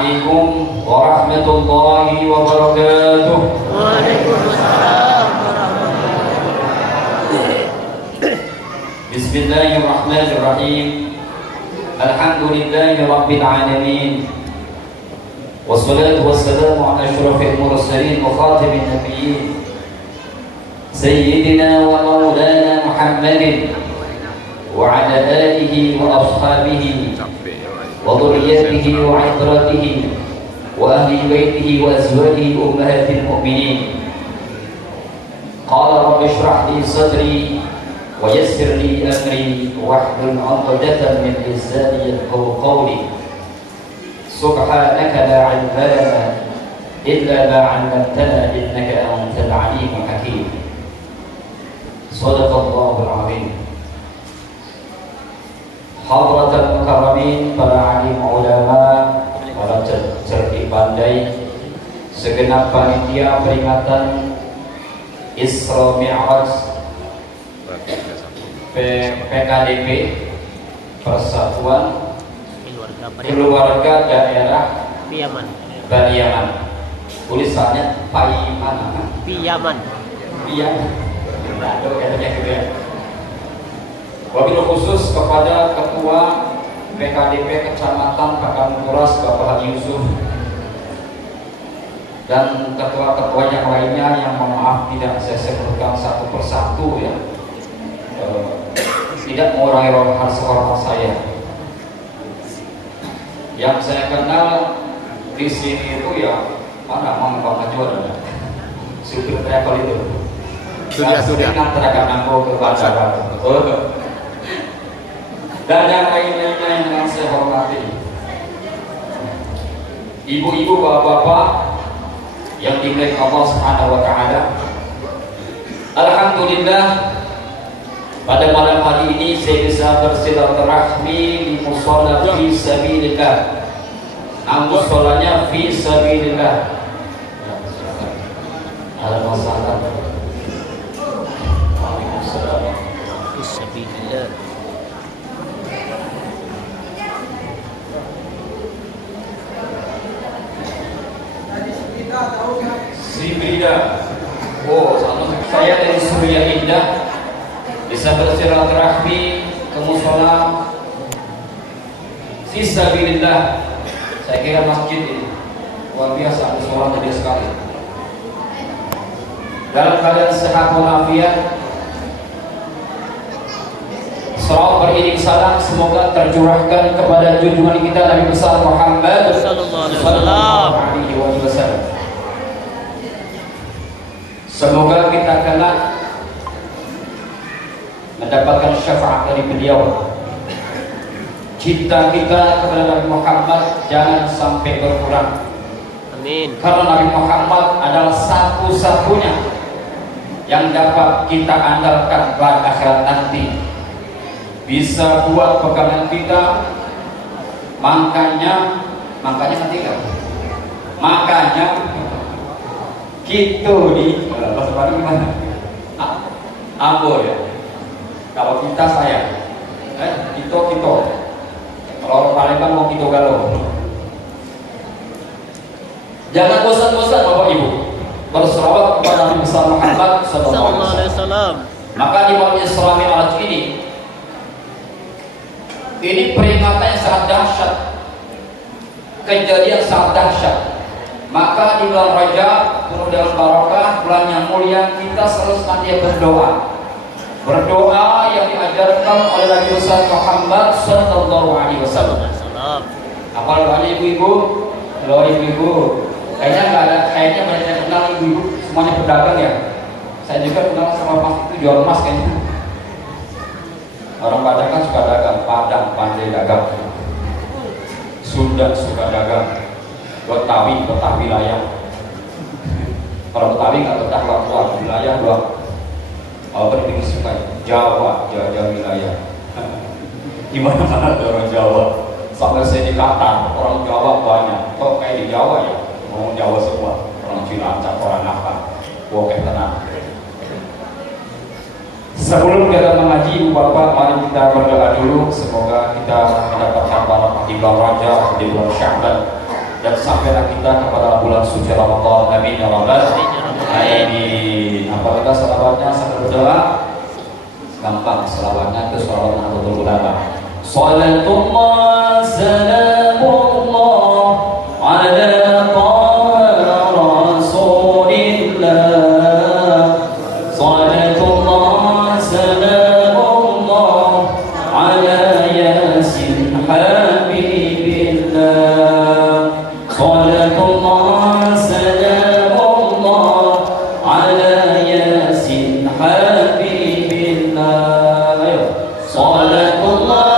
Assalamualaikum warahmatullahi wabarakatuh. Waalaikumsalam warahmatullahi wabarakatuh. Bismillahirrahmanirrahim. Alhamdulillahi rabbil alamin. Wassalatu wassalamu ala asyrafil mursalin wa khatamin nabiyyin Sayyidina wa maulana Muhammadin wa ala alihi wa ashabihi wa dhurriyyatihi wa itratihi wa ahli baitihi wa azwajihi ummahatil mu'minin. Qala rabbi shrah li sadri wa yassir li amri wahlul 'uqdatam min lisani yafqahu qawli. Subhanaka la 'ilma lana illa ma 'allamtana innaka antal 'alimul hakim. Shadaqallahul 'azim. Hadratul mukarramin, para alim ulama, para cerdik pandai, segenap panitia peringatan Isra Mi'raj PKDP Persatuan Keluarga Daerah Pariaman. Tulisannya Paiman. Piyaman. Aduh, katanya gitu ya. Wabil khusus kepada Ketua PKDP Kecamatan Pakamkuras Bapak Haji Yusuf dan ketua-ketua yang lainnya yang mohon maaf tidak saya sebutkan satu persatu ya, tidak mengurangi hormat saya. Yang saya kenal di sini itu ya mana Mang Bapak Juara, supir travel itu. Sudah. Antara Kananggo ke Bandara. Dan yang lain-lainnya yang saya hormati, ibu-ibu, bapak-bapak yang dimuliakan Allah Subhanahu wa taala. Alhamdulillah pada malam hari ini saya bisa bersilaturahmi di mushola fi sabilillah. Musholanya fi sabilillah. Alhamdulillah. Waalaikumsalam. Fi sabilillah. Sibrida. Oh, saya dari Surya Indah bisa bersilaturahmi ke mushola fisabilillah. Saya kira masjid ini luar biasa, mushola gede sekali. Dalam keadaan sehat walafiat, salawat beriring salam semoga tercurahkan kepada junjungan kita Nabi besar Muhammad sallallahu alaihi wasallam. Semoga kita kelak mendapatkan syafaat dari beliau. Cinta kita kepada Nabi Muhammad jangan sampai berkurang. Amin. Karena Nabi Muhammad adalah satu-satunya yang dapat kita andalkan pada akhirat nanti. Bisa buat pegangan kita. Makanya nanti kan. Makanya gitu di bahasa Bali gimana? Ambo ya. Kalau kita saya, kita. Kalau orang Palembang mau kita galau. Jangan bosan-bosan Bapak Ibu berselawat kepada Nabi besar Muhammad sallallahu alaihi wasallam. Maka di malam Isra Mi'raj ini peringatan yang sangat dahsyat, kejadian sangat dahsyat. Maka di bulan Rajab, bulan Barakah, bulan yang mulia, kita selalu senantiasa berdoa yang diajarkan oleh Nabi besar Muhammad sallallahu alaihi wasallam. Apa doanya ibu-ibu? Doa ibu-ibu. Kayaknya banyak yang kenal ibu-ibu, semuanya pedagang ya. Saya juga kenal sama Mas itu jual emas kayaknya. Orang Padang kan suka dagang, Padang pandai dagang. Sunda suka dagang. Betawi wilayah. Kalau Betawi nggak betah keluar wilayah doang. Kalau berpikir suka Jawa, Jawa wilayah. Gimana mana ada orang Jawa? Sampai saya di Qatar, orang Jawa banyak. Kok kayak di Jawa ya? Ngomong Jawa semua. Orang Cilacap, orang apa? Oke tenang. Sebelum kita mengaji, Bapak, mari kita berdoa dulu. Semoga kita mendapatkan barakah di bulan Rajab, di bulan Sya'ban. dan sampailah kita kepada bulan suci Ramadan. Amin ya rabbal alamin. Apa kita selawatnya sambil berdoa? Gampang selawatnya itu selawat Nahdlatul Ulama. Salatullah salamullah ala Rasulillah. Salatullah salamullah ala Yasin Habibillah. Salatullah salamullah ala Yasin Habibillah. Ayo. Salatullah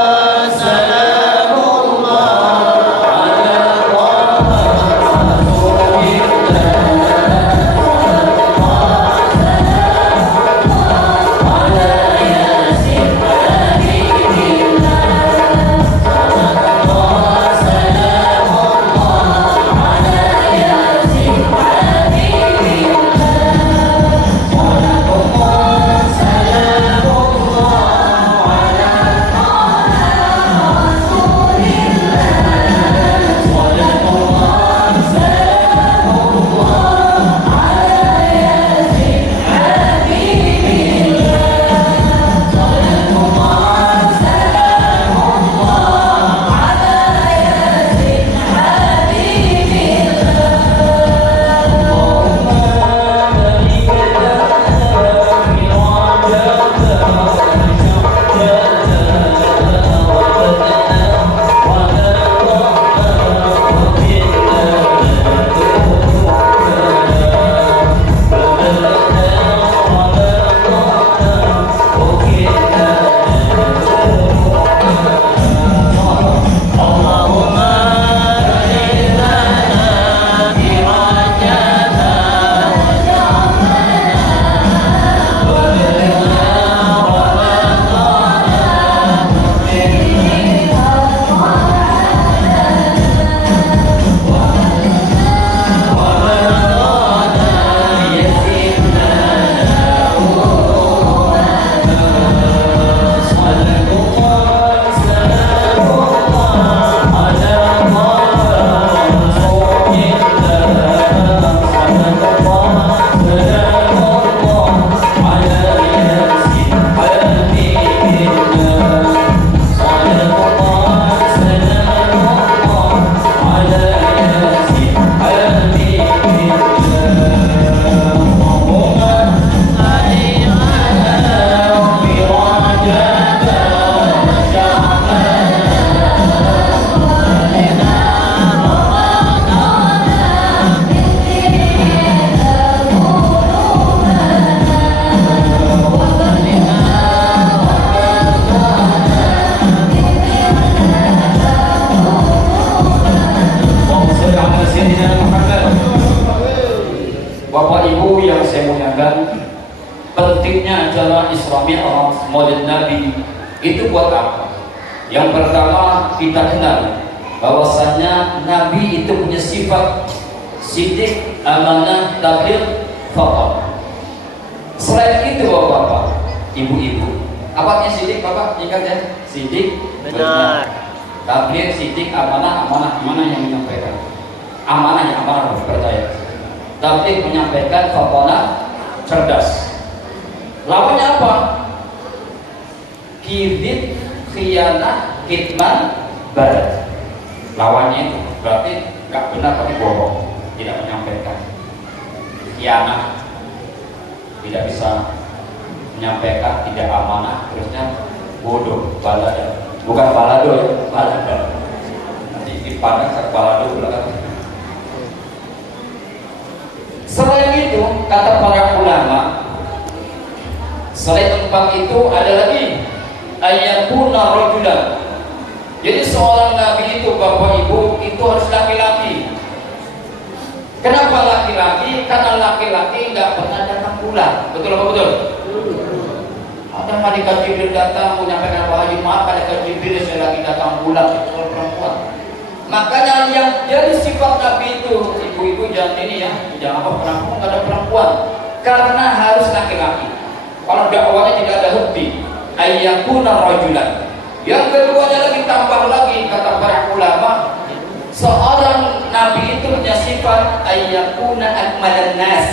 Bapak Ibu yang saya muliakan, pentingnya acara Isra Mi'raj Maulid Nabi itu buat apa? Yang pertama, kita kenal bahwasanya Nabi itu punya sifat sidik, amanah, tabligh, faqih. Selain itu Bapak-bapak, Ibu-ibu, apanya sidik Bapak? Ingat ya? Sidik benar. Tabligh, sidik, amanah, amanah yang menyampaikan. Amanah yang amanah percaya. Tabligh menyampaikan, faqih cerdas. Lawannya apa? Kibit, khianat, kitman, barat. Lawannya itu berarti nggak benar tapi bohong, tidak menyampaikan. Khianat, tidak bisa menyampaikan, tidak amanah, terusnya bodoh, balada. Bukan balado ya, balada. Nanti dipandang sak balado belakang. Selain itu, kata para ulama, selain empat itu ada lagi ayakuna rajulan. Jadi seorang nabi itu Bapak Ibu itu harus laki-laki. Kenapa laki-laki? Karena laki-laki nggak pernah datang bulan. Betul apa betul? Ada malaikat Jibril datang menyampaikan Pak Haji, maaf malaikat Jibril saya lagi datang bulan itu perempuan. Makanya yang jadi sifat nabi itu, ibu-ibu jangan ini ya, jangan apa perempuan nggak ada perempuan, karena harus laki-laki. Kalau dakwanya tidak ada henti, ayyakuna rajulan. Yang keduanya lagi tambah lagi kata para ulama, seorang nabi ayyakuna akmalan nas.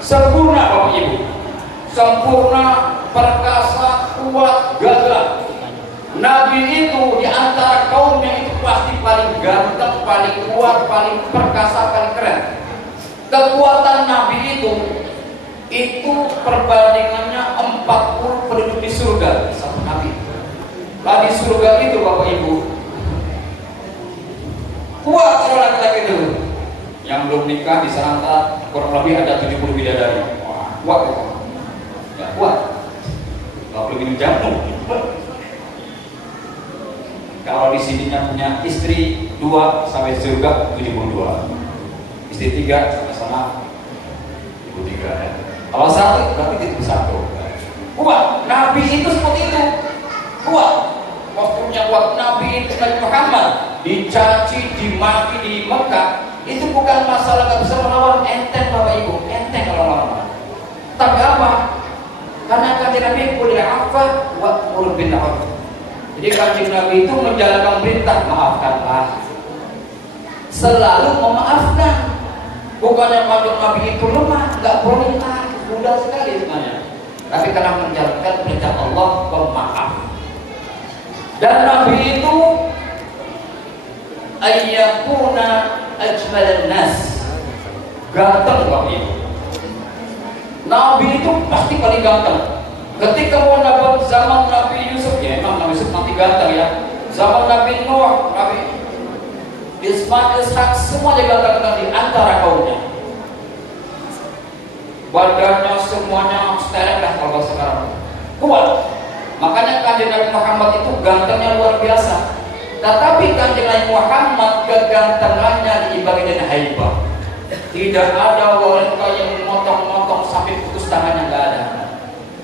Sempurna Bapak Ibu, sempurna, perkasa, kuat, gagah. Nabi itu di antara kaumnya itu pasti paling ganteng, paling kuat, paling perkasa, paling keren. Kekuatan Nabi itu perbandingannya 40 penduduk di surga satu Nabi. Lah di surga itu Bapak Ibu, kuat orang laki-laki itu. Yang belum nikah di sana kurang lebih ada 70 bidadari. Wah, kuat itu. Ya kuat. Kalau belum minum jamu. Kalau di sininya punya istri 2 sampai surga 72. Istri 3 sampai sana 73 ya. Kalau 1 berarti 71. Kuat. Nabi itu seperti itu. Kuat. Posturnya kuat. Nabi itu Nabi Muhammad dicaci, dimaki di Mekah. Itu bukan masalah gak bisa melawan, enteng Bapak Ibu, enteng kalau melawan. Tapi apa? Karena kanjeng Nabi kuliah afwa wa amr bil ma'ruf. Jadi kanjeng Nabi itu menjalankan perintah, maafkanlah. Selalu memaafkan. Bukannya kanjeng Nabi itu lemah, nggak boleh mudah sekali sebenarnya. Tapi karena menjalankan perintah Allah, pemaaf. Dan Nabi itu ayyakuna ajmalan nas, ganteng Bapak Ibu. Nabi itu pasti paling ganteng. Ketika mau dapat zaman Nabi Yusuf, ya emang Nabi Yusuf nanti ganteng ya. Zaman Nabi Nuh, Nabi Ismail, Ishak, semuanya ganteng di antara kaumnya. Badannya semuanya steril lah kalau sekarang. Kuat. Makanya kanjeng Nabi Muhammad itu gantengnya luar biasa. Tetapi kanjeng Nabi Muhammad kegantengannya di bagian haibah. Tidak ada wanita yang memotong-motong sampai putus tangannya, nggak ada.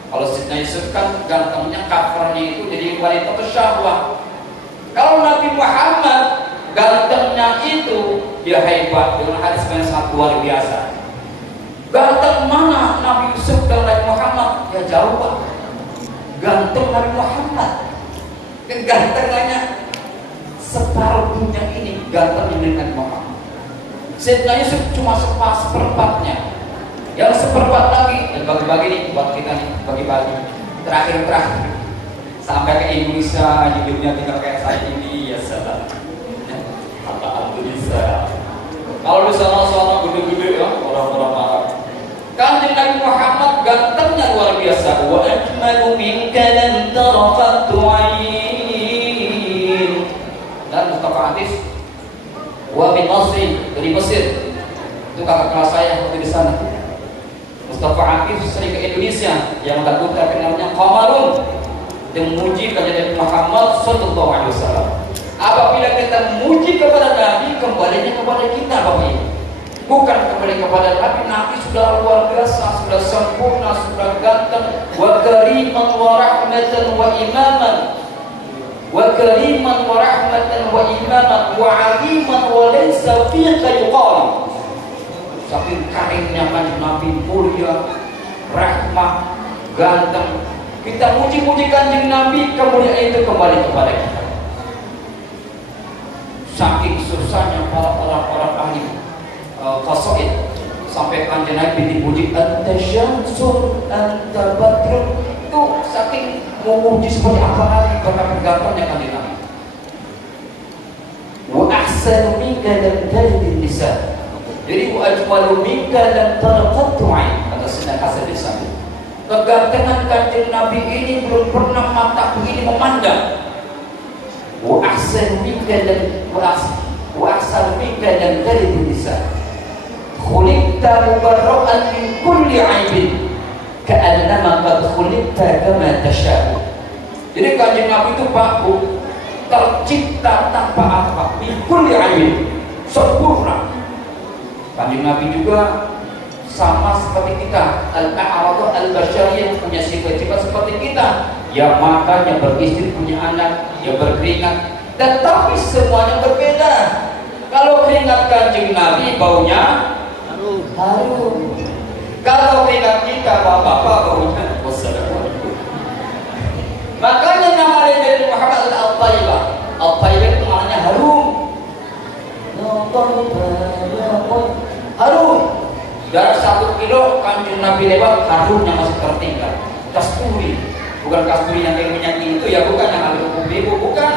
Kalau Sidna Yusuf kan gantengnya covernya itu jadi wanita tersyahwat. Kalau Nabi Muhammad gantengnya itu dia haibah dengan hadis yang sangat luar biasa. Ganteng mana Nabi Yusuf dan Nabi Muhammad? Ya jauh Pak. Ganteng Nabi Muhammad. Kegantengannya separuh dunia ini ganteng dengan Muhammad. Sayyidina Yusuf cuma seperempatnya. Yang seperempat lagi dan bagi-bagi nih buat kita nih, bagi-bagi. Terakhir sampai ke Indonesia hidupnya tinggal kayak saya ini ya salah. Alhamdulillah. Kalau di sana gede-gede ya orang-orang Arab. Kanjeng Nabi Muhammad gantengnya luar biasa. Wa ajmalu minka lam tarafatu ain. Dan Mustafa Atif wa bin Nasri dari Mesir. Itu kakak kelas saya waktu di sana. Mustafa Atif sering ke Indonesia yang lagu terkenalnya Qamarun dan muji kanjeng Nabi Muhammad sallallahu alaihi wasallam. Apabila kita muji kepada Nabi, kembalinya kepada kita Bapak Ibu. Bukan kembali kepada Nabi. Nabi sudah luar biasa, sudah sempurna, sudah ganteng. Wa kariman wa rahmatan wa imaman. Wa kariman wa rahmatan wa imaman wa aliman wa laysa fiqa yuqal. Saking karimnya kan Nabi, mulia, rahmah, ganteng. Kita muji-muji kanjeng Nabi, kemuliaan itu kembali kepada kita. Saking susahnya para orang-orang ahli qasaid sampai kanjeng Nabi dipuji anta syamsun anta badrun. Itu saking memuji seperti apa lagi karena gantengnya kanjeng Nabi. Wa ahsanu minka lam talid nisa. Jadi wa ajmalu minka lam tarqatu ain. Kata Sayyidina Hasan bin Sabit. Kegantengan kanjeng Nabi ini belum pernah mata begini memandang. Wa ahsanu minka lam wa ahsanu minka lam talid nisa. Khuliqta mubarra'an min kulli 'aibin ka'annama qad khuliqta kama tasha'u. Jadi kanjeng Nabi itu Pak Bu tercipta tanpa apa, min kulli 'aibin, sempurna. Kanjeng Nabi juga sama seperti kita, al-a'radu al-basyariyah, punya sifat-sifat seperti kita. Ya makan, yang beristri, punya anak, yang berkeringat, tetapi semuanya berbeda. Kalau keringat kanjeng Nabi baunya harum. Kalau keringat kita bapak-bapak baunya wassalamualaikum. Makanya nama dari Muhammad al-Tayyibah. Al-Tayyibah itu maknanya harum. harum. Jarak 1 kilo Kanjeng Nabi lewat, harumnya masih tertinggal. Kasturi, bukan kasturi yang kayak minyak itu ya, bukan yang ada kubu, bukan.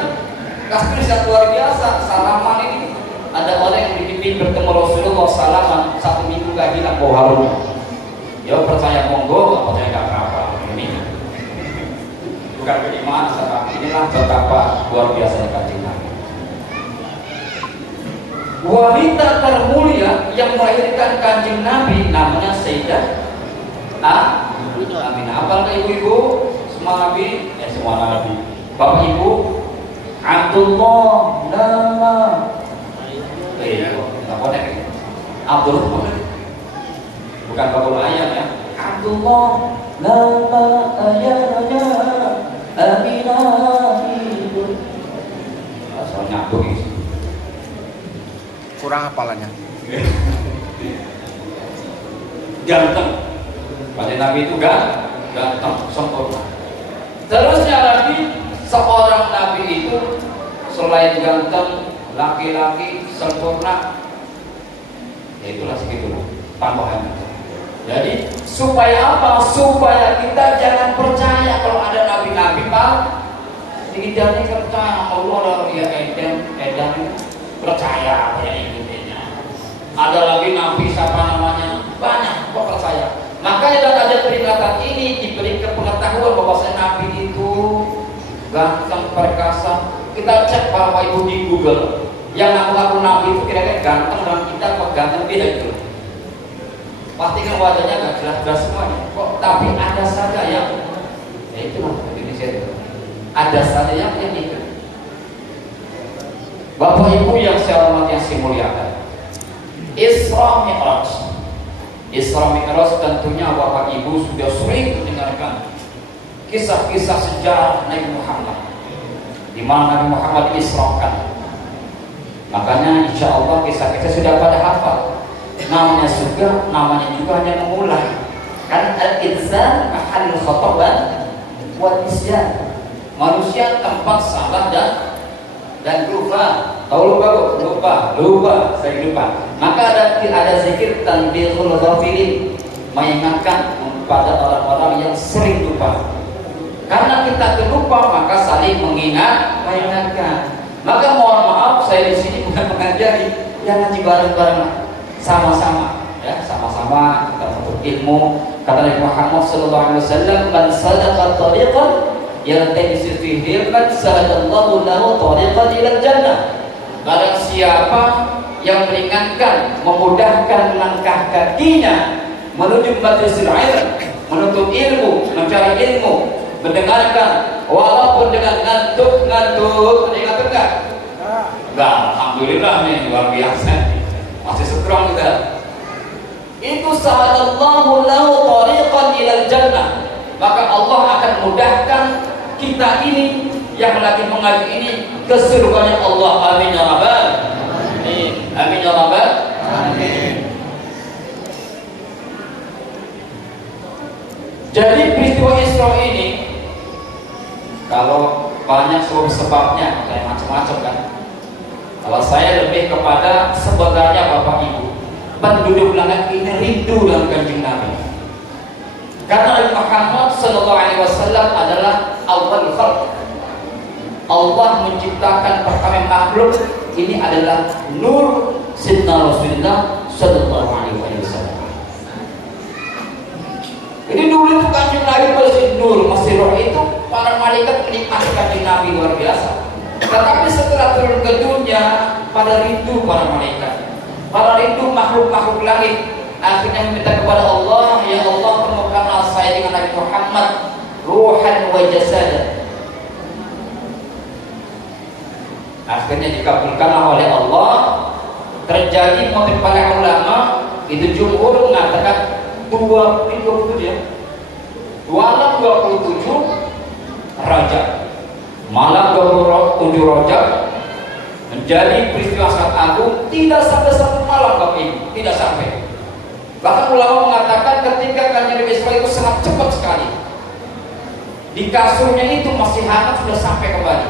Kasturi sangat luar biasa. Salaman ini, ada orang yang dipimpin bertemu Rasulullah salaman 1 minggu gak hilang bau harumnya. Ya percaya monggo, nggak percaya nggak apa-apa. Ini bukan beriman, tapi inilah betapa luar biasanya Kanjeng Nabi. Wanita termulia yang melahirkan Kanjeng Nabi namanya Sayyidah Aminah. Apakah ibu-ibu semua Nabi? Semua Nabi. Bapak Ibu, Abdullah nama. Abdul bukan Babul Ayam ya. Abdullah nama ayahnya Aminah ibu. Soalnya Abdul ini kurang hafalannya. Ganteng. Pada Nabi itu ganteng, sempurna. Terusnya lagi, seorang Nabi itu selain ganteng, laki-laki sempurna, ya itulah segitu tambahannya. Jadi supaya apa? Supaya kita jangan percaya kalau ada nabi-nabi pak. Tidak percaya Allah ya edan percaya apa yang intinya. Ada lagi nabi siapa namanya banyak kok percaya. Makanya dan ada peringatan ini diberi pengetahuan bahwa nabi itu ganteng perkasa. Kita cek Bapak Ibu di Google yang ngaku-ngaku nabi itu kira-kira ganteng dalam kita apa ganteng beda itu. Pasti kan wajahnya nggak jelas-jelas semuanya. Kok tapi ada saja yang ya itulah Indonesia itu. Ada saja yang itu. Bapak Ibu yang saya hormati yang saya muliakan, Isra Mi'raj. Isra Mi'raj tentunya Bapak Ibu sudah sering mendengarkan kisah-kisah sejarah Nabi Muhammad, di mana Nabi Muhammad diisrakan. Makanya insya Allah kisah-kisah sudah pada hafal. Namanya juga hanya mengulang. Kan al-insan mahallul khata' wa nisyan. Manusia tempat salah dan lupa. Tahu lupa, saya lupa. Maka ada zikir tanbihul ghafilin, mengingatkan pada orang-orang yang sering lupa. Karena kita lupa maka saling mengingatkan. Maka mohon maaf saya di sini bukan mengajari, yang ngaji bareng-bareng sama-sama ya, sama-sama kita menuntut ilmu. Kata Nabi Muhammad sallallahu alaihi wasallam, man salaka tariqan yaltamisu fihi ilman sahalallahu lahu tariqan ila jannah. Barang siapa yang meringankan, memudahkan langkah kakinya menuju majlisul ilm, menuntut ilmu, mencari ilmu, mendengarkan walaupun dengan ngantuk enggak? Enggak, alhamdulillah nih luar biasa. Masih strong kita. Itu sahalallahu lahu tariqan ilal jannah. Maka Allah akan mudahkan kita ini yang lagi mengaji ini ke surganya Allah. Amin ya rabbal alamin. Amin ya rabbal alamin. Jadi peristiwa Isra ini kalau banyak sebab-sebabnya kayak macam-macam kan. Kalau saya lebih kepada sebenarnya Bapak Ibu, penduduk langit ini rindu dengan Kanjeng Nabi. Karena Nabi Muhammad sallallahu alaihi wasallam adalah awal khalq. Allah menciptakan pertama makhluk ini adalah nur Sayyidina Rasulullah sallallahu alaihi wasallam. Jadi dulu itu Kanjeng Nabi masih nur, masih roh, itu para malaikat menikmati Kanjeng Nabi luar biasa. Tetapi setelah turun ke dunia, pada rindu para malaikat, para rindu makhluk-makhluk langit, akhirnya meminta kepada Allah, ya Allah temukanlah saya dengan Nabi Muhammad ruhan wa jasadan. Akhirnya dikabulkanlah oleh Allah. Terjadi menurut para ulama itu jumhur mengatakan 27 ya, malam 27 Rajab, malam 27 Rajab menjadi peristiwa sangat agung. Tidak sampai satu malam Bapak Ibu, tidak sampai. Bahkan ulama mengatakan ketika Kanjeng Nabi Isra itu sangat cepat sekali. Di kasurnya itu masih hangat sudah sampai kembali.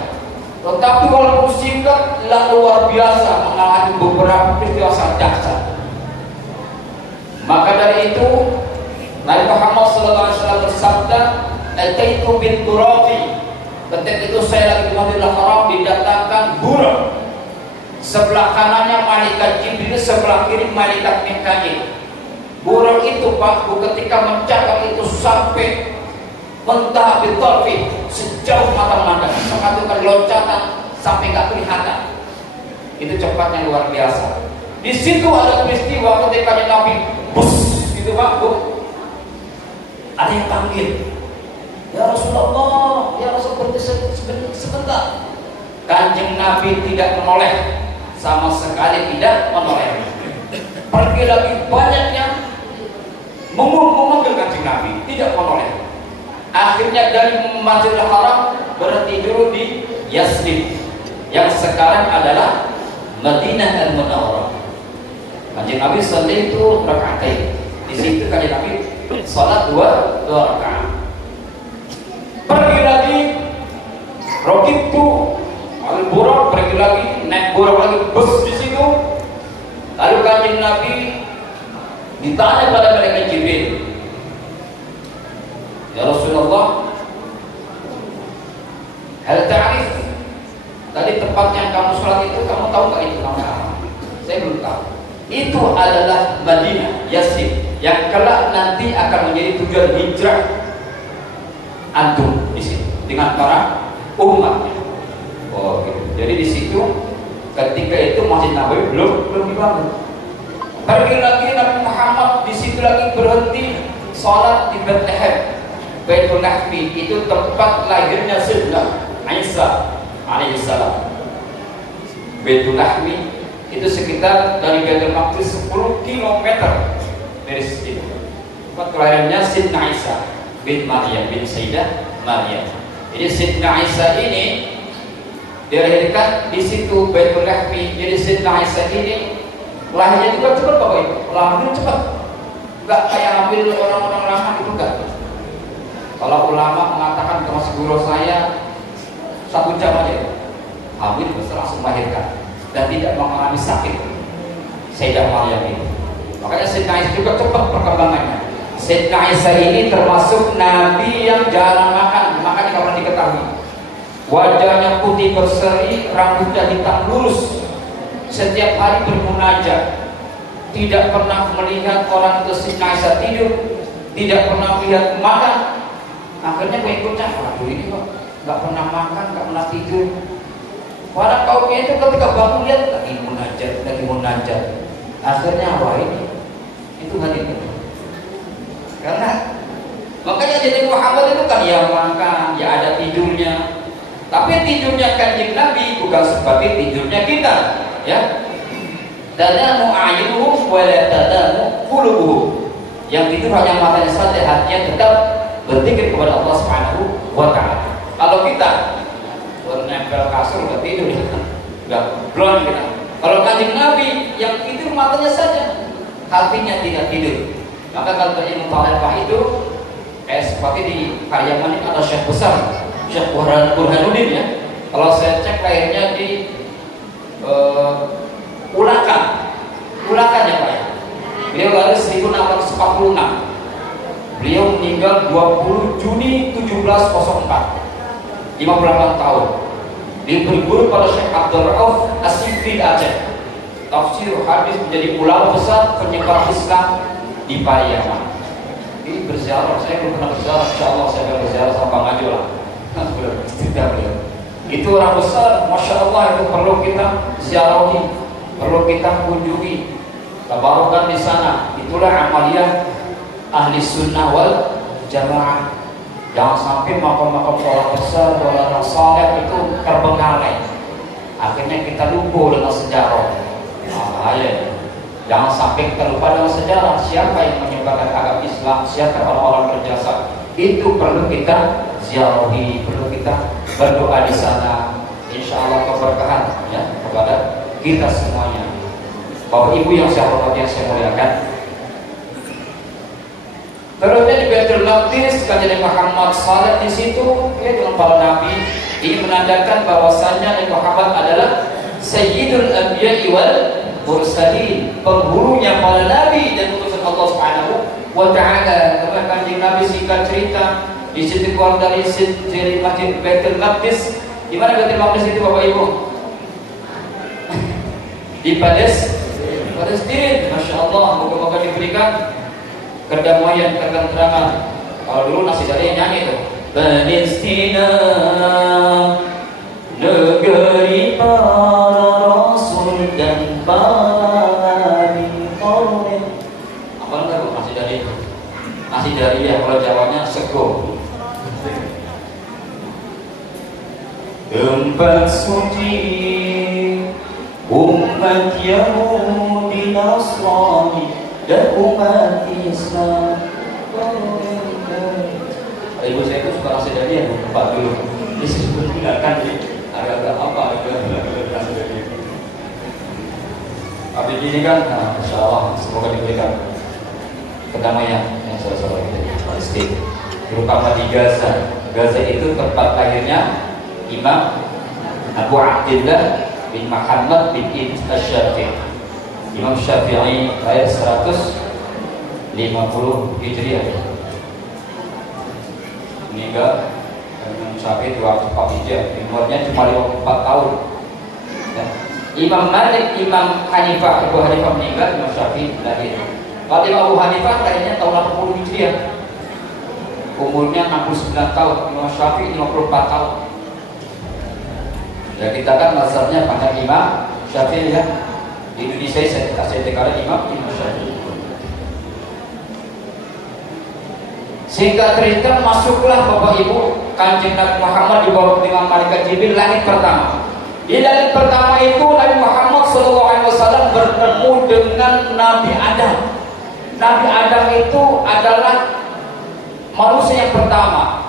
Tetapi walaupun singkat, luar biasa mengalami beberapa peristiwa sangat dahsyat. Maka dari itu Nabi Muhammad SAW bersabda, "Ataitu bin Turabi." Ketika itu saya lagi di Masjidil Haram, didatangkan burung. Sebelah kanannya malaikat Jibril, sebelah kiri malaikat Mikail. Burung itu Pak, ketika mencakap itu sampai mentah bitolfi, sejauh mata memandang, mengatakan loncatan sampai nggak kelihatan. Itu cepatnya luar biasa. Di situ ada peristiwa ketika Nabi bus, gitu Pak, Bu. Ada yang panggil, "Ya Rasulullah, ya Rasul, sebentar." Kanjeng Nabi tidak menoleh, sama sekali tidak menoleh. Pergi lagi, banyak yang memanggil Kanjeng Nabi, tidak menoleh. Akhirnya dari Masjidil Haram berhenti dulu di Yasrib, yang sekarang adalah Madinah Al-Munawwarah. Kanjeng Nabi salat itu rakaatain. Di situ Kanjeng Nabi salat dua rakaat. Pergi lagi, Rokitu Al-Buraq, pergi lagi, naik buraq lagi, bus di situ. Lalu Kanjeng Nabi ditanya pada malaikat Jibril, "Ya Rasulullah, hal ta'rif, tadi tempat yang kamu sholat itu, kamu tahu nggak itu namanya?" Saya belum tahu. Itu adalah Madinah, Yasrib, yang kelak nanti akan menjadi tujuan hijrah antum di situ dengan para umatnya. Oh, gitu. Jadi di situ ketika itu Masjid Nabawi belum dibangun. Pergi lagi Nabi Muhammad di situ lagi berhenti sholat di Bethlehem, Baitul Lahmi, itu tempat lahirnya Sayyidina Isa alaihissalam. Baitul Lahmi itu sekitar dari Baitul Maqdis 10 km dari situ. Tempat kelahirannya Sayyidina Isa bin Maryam bin Sayyidah Maryam. Jadi Sayyidina Isa ini dilahirkan di situ Baitul Lahmi. Jadi Sayyidina Isa ini lahirnya juga cepat Bapak Ibu, lahirnya cepat. Enggak kayak hamil orang-orang lama itu enggak. Kalau ulama mengatakan ke mas guru saya 1 jam aja hamil bisa langsung melahirkan dan tidak mengalami sakit. Sayyidah Maryam ini. Makanya Sayyidina Isa juga cepat perkembangannya. Sayyidina Isa ini termasuk nabi yang jarang makan, makanya kalau diketahui wajahnya putih berseri, rambutnya hitam lurus, setiap hari bermunajat, tidak pernah melihat orang itu Sayyidina Isa tidur, tidak pernah melihat makan. Akhirnya pengikutnya, waduh ini kok nggak pernah makan, nggak pernah tidur. Para kaumnya itu ketika bangun lihat lagi munajat. Akhirnya wah ini itu hadir. Karena makanya jadi Muhammad itu kan ya makan, ya ada tidurnya. Tapi tidurnya Kanjeng Nabi bukan seperti tidurnya kita, ya. Tanamu a'yunuhum wa la tanamu qulubuhum. Yang tidur hanya matanya saja, hatinya tetap berzikir kepada Allah Subhanahu wa taala. Kalau kita nempel kasur udah tidur, udah blon kita. Kalau Kanjeng Nabi yang tidur matanya saja, hatinya tidak tidur. Maka kalau ilmu Talaqah itu seperti di Pariaman ini ada Syekh besar, Syekh Burhanuddin ya. Kalau saya cek lahirnya di Ulakan ya Pak ya. Beliau lahir 1646. Beliau meninggal 20 Juni 1704. 58 tahun. Dia berguru pada Syekh Abdul Rauf As-Sifri Aceh. Tafsir hadis, menjadi ulama besar penyebar Islam di Pariaman. Ini berziarah, saya belum pernah berziarah. Insyaallah saya berziarah sama Bang Ajo lah. Tidak beliau. Itu orang besar, masya Allah, itu perlu kita ziarahi, perlu kita kunjungi, tabarukan di sana. Itulah amaliyah ahli sunnah wal jamaah. Jangan sampai makam-makam orang besar, orang saleh itu terbengkalai. Akhirnya kita lupa dengan sejarah. Bahaya. Jangan sampai kita lupa dengan sejarah. Siapa yang menyebarkan agama Islam, siapa orang-orang berjasa. Itu perlu kita ziarahi, perlu kita berdoa di sana. Insya Allah keberkahan ya kepada kita semuanya. Bapak Ibu yang saya hormati, yang saya muliakan. Terusnya di Baitul Maqdis, Kanjeng Muhammad salat di situ ya dengan para nabi. Ini menandakan bahwasannya Nabi Muhammad adalah Sayyidul Anbiya'i wal Mursalin, penghulunya para nabi dan utusan Allah Subhanahu wa Ta'ala. Karena Kanjeng Nabi singkat cerita di situ keluar dari Masjid Baitul Maqdis. Di mana Baitul Maqdis itu Bapak Ibu? Di Palestina. Masya Allah, moga-moga diberikan kedamaian, ketentraman. Kalau dulu nasi dari yang nyanyi itu Palestina, negeri para rasul dan para nabi. Apa enggak bu nasi dari itu? Nasi dari ya, kalau Jawanya sego. Tempat suci umat Yahudi Nasrani dan umat Islam. Ibu saya itu suka nasi dari yang lupa dulu. Ini sebelum tinggalkan agak-agak apa nasi dari. Tapi ini kan, insya Allah semoga diberikan kedamaian yang saudara kita di Palestina, terutama di Gaza. Gaza itu tempat lahirnya Imam Abu Abdillah bin Muhammad bin Syafi'i. Imam Syafi'i lahir 150 Hijriah. Meninggal Imam Syafi'i 204 Hijriah. Umurnya cuma 54 tahun. Ya. Imam Malik, Imam Hanifah, Abu Hanifah meninggal, Imam Syafi'i lahir. Kalau Imam Abu Hanifah lahirnya tahun 80 Hijriah. Umurnya 69 tahun. Imam Syafi'i 54 tahun. Ya kita kan mazhabnya pada Imam Syafi'i ya. Di Indonesia saya deklarasi Imam Syafi'i. Singkat cerita, masuklah Bapak Ibu Kanjeng Nabi Muhammad di bawah dengan malaikat Jibril langit pertama. Di langit pertama itu Nabi Muhammad SAW bertemu dengan Nabi Adam. Nabi Adam itu adalah manusia yang pertama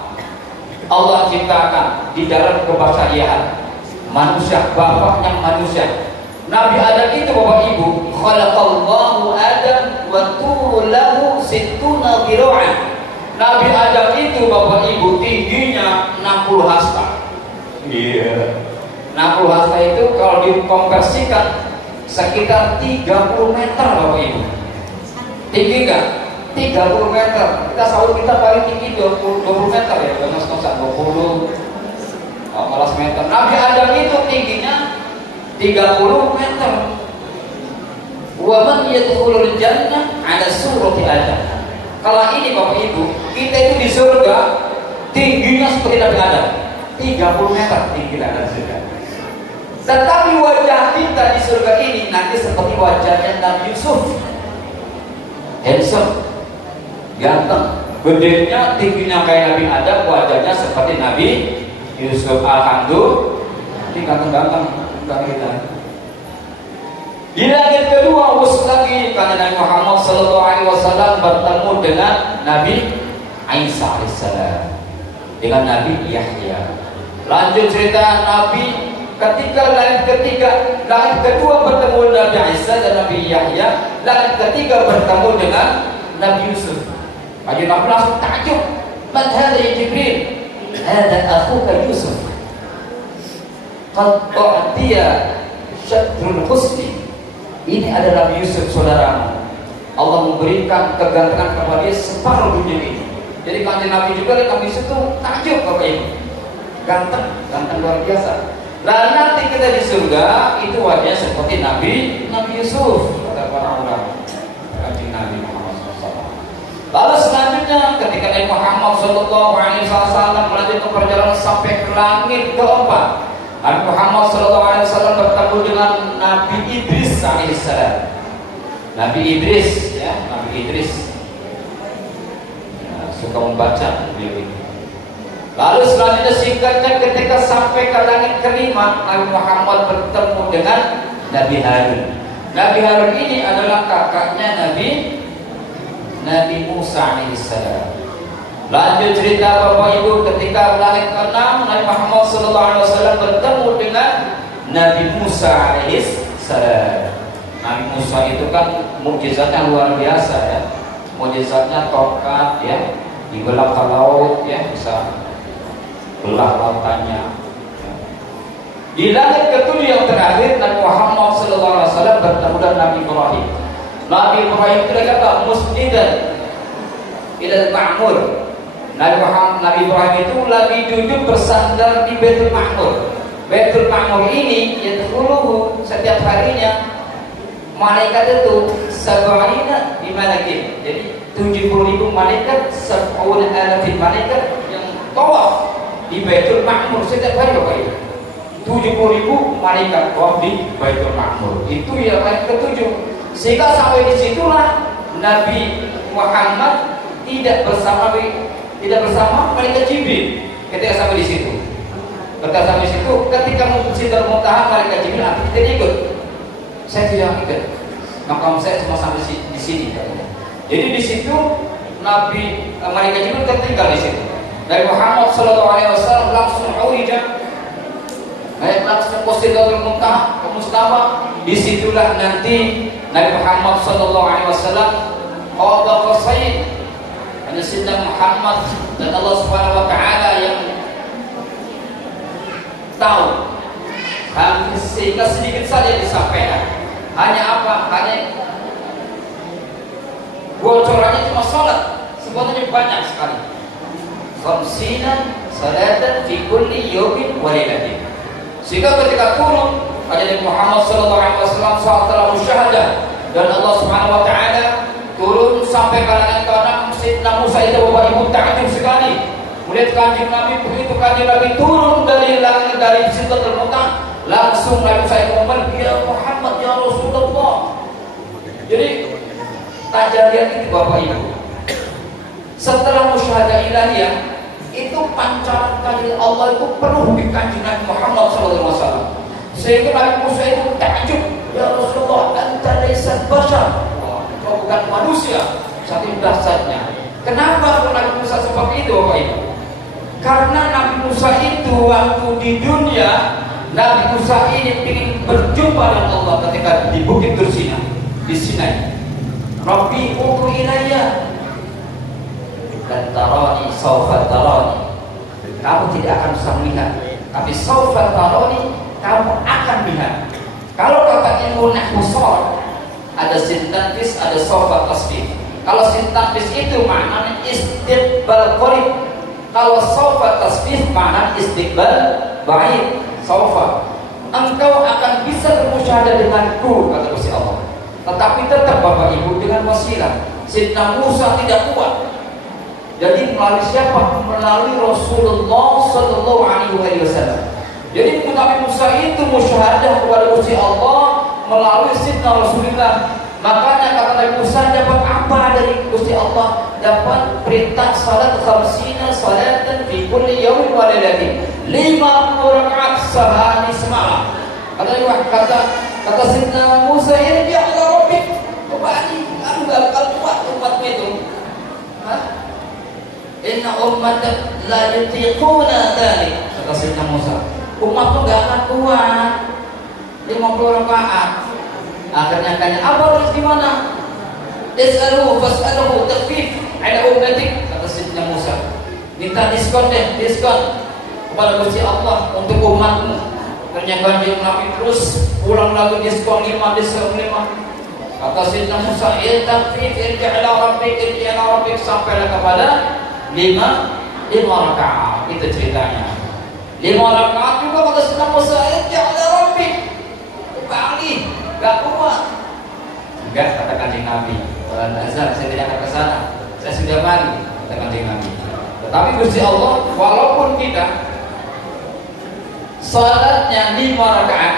Allah ciptakan di dalam kebasyariahan. Manusia, bapaknya manusia. Nabi Adam itu Bapak Ibu, khalaqallahu Adam wa tulahu sittuna dhira'an. Nabi Adam itu Bapak Ibu tingginya 60 hasta. Iya. 60 hasta itu kalau dikonversikan sekitar 30 meter Bapak Ibu. Tinggi kan? 30 meter. Kita selalu kita paling tinggi 20 meter ya, Mas Komsa 20 malas meter. Nabi Adam itu tingginya 30 meter. Wa man yadkhulul jannah ala surati Adam. Kalau ini Bapak Ibu, kita itu di surga tingginya seperti Nabi Adam, 30 meter tinggi Nabi Adam. Tetapi wajah kita di surga ini nanti seperti wajahnya Nabi Yusuf, handsome, ganteng, gedenya tingginya kayak Nabi Adam, wajahnya seperti Nabi Yusuf. Alhamdulillah, ini ganteng-ganteng kita. Di langit kedua us lagi karena Nabi Muhammad SAW bertemu dengan Nabi Isa alaihissalam, dengan Nabi Yahya. Lanjut cerita Nabi ketika langit ketiga, langit kedua bertemu Nabi Isa dan Nabi Yahya, langit ketiga bertemu dengan Nabi Yusuf. Nabi langsung takjub, "Man hadha ya Jibril?" "Hadha akhuka Yusuf. Qad u'tiya syatrul husni." Ini adalah Nabi Yusuf saudaramu. Allah memberikan kegantengan kepada dia separuh dunia ini. Jadi kanjeng Nabi juga Nabi Yusuf itu takjub Bapak Ibu. Ganteng luar biasa. Lalu nanti kita di surga itu wajahnya seperti Nabi Yusuf kata para ulama. Kanjeng Nabi Muhammad SAW. Lalu selanjutnya ketika Nabi Muhammad SAW melanjutkan perjalanan sampai ke langit keempat, Nabi Muhammad SAW bertemu dengan Nabi Idris alaihissalam. Nabi Idris ya, Nabi Idris ya, suka membaca beliau. Lalu selanjutnya singkatnya ketika sampai ke langit kelima, Nabi Muhammad bertemu dengan Nabi Harun. Nabi Harun ini adalah kakaknya Nabi Musa alaihissalam. Lanjut cerita Bapak Ibu ketika langit ke-6 Nabi Muhammad SAW bertemu dengan Nabi Musa alaihissalam. Nabi Musa itu kan mukjizatnya luar biasa ya. Mukjizatnya tongkat ya, dibelah ke laut ya, bisa belah lautannya. Di langit ketujuh yang terakhir Nabi Muhammad SAW bertemu dengan Nabi Ibrahim. Nabi Ibrahim itu kata musjidan ilal ma'mur. Nabi Ibrahim itu lagi duduk bersandar di Baitul Ma'mur. Baitul Ma'mur ini yadkhuluhu setiap harinya malaikat itu sab'ina bimalakin. Jadi 70.000 malaikat, 70.000 malaikat yang tawaf di Baitul Ma'mur setiap hari Bapak Ibu. 70.000 malaikat tawaf di Baitul Ma'mur. Itu yang ketujuh. Sehingga sampai disitulah Nabi Muhammad tidak bersama malaikat Jibril ketika sampai di situ. Ketika sampai di situ, ketika Sidratul Muntaha malaikat Jibril tidak ikut. Saya tidak ikut. Maka saya cuma sampai di sini. Jadi di situ Nabi malaikat Jibril tertinggal di situ. Nabi Muhammad SAW langsung urija. Langsung ke Sidratul Muntaha, ke Mustafa. Disitulah nanti Nabi Muhammad SAW qaba qasain, hanya Sayyidina Muhammad dan Allah Subhanahu wa taala yang tahu. Sehingga sedikit saja disampaikan. Hanya apa? Hanya bocorannya cuma salat. Sebetulnya banyak sekali. Khamsina salatan fi kulli yawmin wa lailatin. Sehingga ketika turun Nabi Muhammad SAW saat musyahadah dan Allah Subhanahu wa taala turun sampai kalangan Sayyidina Musa itu Bapak Ibu takjub sekali melihat kanjeng Nabi. Begitu kanjeng Nabi turun dari langit dari Sidratul Muntaha, langsung Nabi Musa itu ngomong, ya Muhammad ya Rasulullah. Jadi tajalian itu Bapak Ibu setelah musyahadah ilahiyah itu pancaran kajian Allah itu penuh di kanjeng Nabi Muhammad SAW. Sehingga Nabi Musa itu takjub, ya Rasulullah anta laisa bashar, kau bukan manusia. Saking dahsyatnya. Kenapa Nabi Musa seperti itu Bapak Ibu? Karena Nabi Musa itu waktu di dunia, Nabi Musa ini ingin berjumpa dengan Allah ketika di Bukit Tursina di Sinai. Rabbi utu ilayya dan tarani sawfa tarani. Kamu tidak akan bisa melihat, tapi sawfa tarani, kamu akan lihat. Kalau kata ilmu nahwu shar, ada sintaksis, ada sawfa tasdid. Kalau sintaksis itu maknanya istiqbal qarib. Kalau sawfa tasdid maknanya istiqbal ba'id. Sawfa, engkau akan bisa bermusyahadah denganku, kata Gusti Allah. Tetapi tetap Bapak Ibu dengan wasilah. Sayyidina Musa tidak kuat. Jadi melalui siapa? Melalui Rasulullah Sallallahu Alaihi Wasallam. Jadi Nabi Musa itu musyahadah kepada Gusti Allah melalui Sayyidina Rasulullah. Makanya kata Nabi Musa dapat apa dari Gusti Allah? Dapat perintah salat khamsina salatan fi kulli yawmin wa lailatin. 50 rakaat sehari semalam. Kata Sayyidina Musa, ya Allah Rabbik, kembali kamu bakal kuat umatmu itu. Inna ummatan la yutiquna dzalik. Kata Sayyidina Musa, umatku enggak akan kuat 50 rakaat. Akhirnya tanya, apa harus gimana? Is'aluhu fas'aluhu takhfif ala ummatik. Kata Sayyidina Musa, minta diskon kepada Gusti Allah untuk umatmu. Ternyata kanjeng Nabi terus pulang lagi diskon 5. Kata Sayyidina Musa, takhfif irji'ala rabbik sampailah kepada 5 rakaat. Itu ceritanya. 5 rakaat juga kata Sayyidina Musa, irji'ala rabbik, kembali. Gak kuat. Enggak, kata kanjeng Nabi. Azhar, saya tidak akan ke sana. Saya sudah mati, kata kanjeng Nabi. Tetapi Gusti Allah, walaupun kita salatnya 5 rakaat,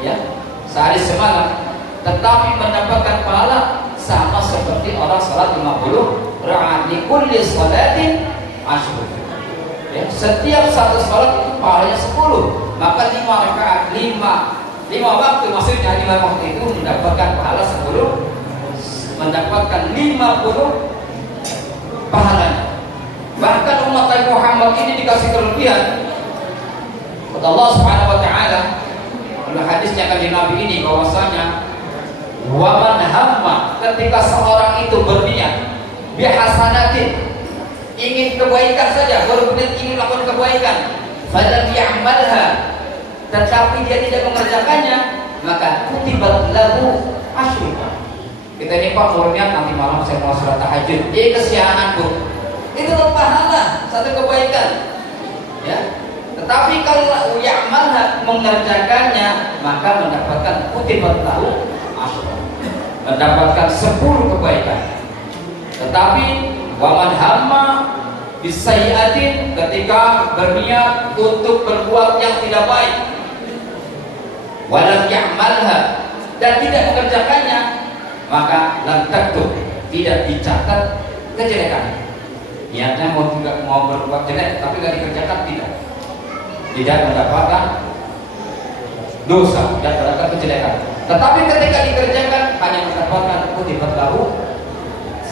ya, sehari semalam, tetapi mendapatkan pahala sama seperti orang salat 50 rakaat. Di kulli salatin asyur. Ya, setiap satu salat itu pahalanya 10. Maka 5 rakaat, 5 waktu, maksudnya 5 waktu itu mendapatkan pahala 10, mendapatkan 50 pahalanya. Bahkan umat Nabi Muhammad ini dikasih kelebihan oleh Allah Subhanahu wa taala. Dalam hadisnya kanjeng Nabi ini bahwasanya wa man hamma, ketika seorang itu berniat bihasanatin, ingin kebaikan saja, berniat ingin melakukan kebaikan, falam ya'malha, tetapi dia tidak mengerjakannya, maka kutibat lahu asyru. Kita ini Pak muridnya nanti malam saya mau sholat tahajud. Kesianan Bu. Itu pahala, satu kebaikan. Ya. Tetapi kalau ya'malha mengerjakannya, maka mendapatkan kutibat lahu asyru. Mendapatkan 10 kebaikan. Tetapi waman hamma bisayyi'atin, ketika berniat untuk berbuat yang tidak baik, walam ya'malha, dan tidak mengerjakannya, maka lam taktub, tidak dicatat kejelekan. Niatnya mau berbuat jelek tapi tidak dikerjakan, tidak mendapatkan dosa, tidak mendapatkan kejelekan. Tetapi ketika dikerjakan hanya mendapatkan kutibat lahu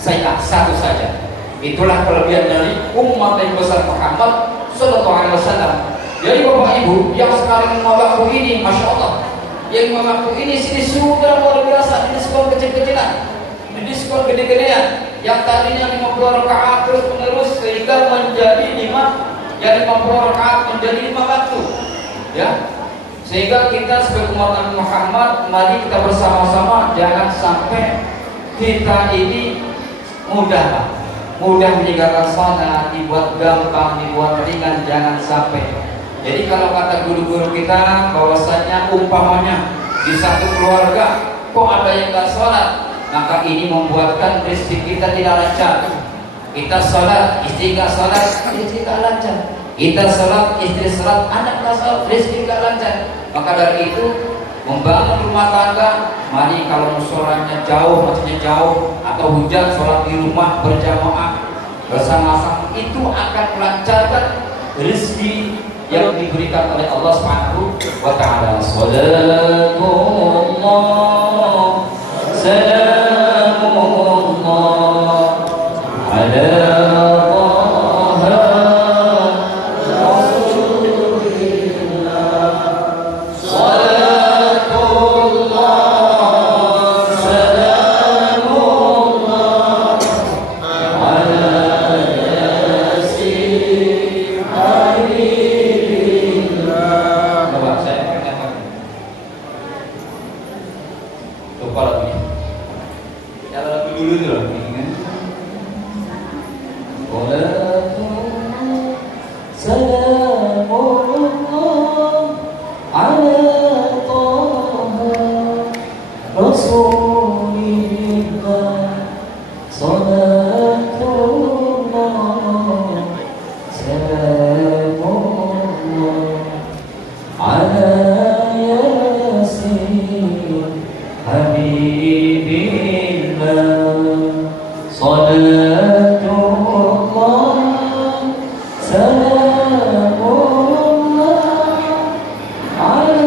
sayyi'ah, satu saja. Itulah kelebihan dari umat yang besar Muhammad Sallallahu Alaihi Wasallam. Jadi Bapak Ibu yang sekarang lima waktu ini, masya Allah, yang lima waktu ini sini sudah luar biasa, diskon kecil-kecilan, diskon gede-gedean. Yang tadinya 50 rakaat terus menerus sehingga menjadi 50 rakaat menjadi 5 waktu. Ya, sehingga kita sebagai umat Nabi Muhammad, mari kita bersama-sama jangan sampai kita ini mudah meninggalkan salat, dibuat gampang, dibuat ringan, jangan sampai. Jadi kalau kata guru-guru kita bahwasanya umpamanya di satu keluarga kok ada yang gak sholat, maka ini membuatkan rezeki kita tidak lancar. Kita sholat, istri gak sholat, rezeki gak lancar. Kita sholat, istri sholat, anak gak sholat, rezeki gak lancar. Maka dari itu membangun rumah tangga, mari kalau musholanya jauh, masjidnya jauh, atau hujan, sholat di rumah berjamaah bersama-sama, itu akan melancarkan rezeki yang diberikan oleh Allah Subhanahu wa Ta'ala. Salatullah salamullah ala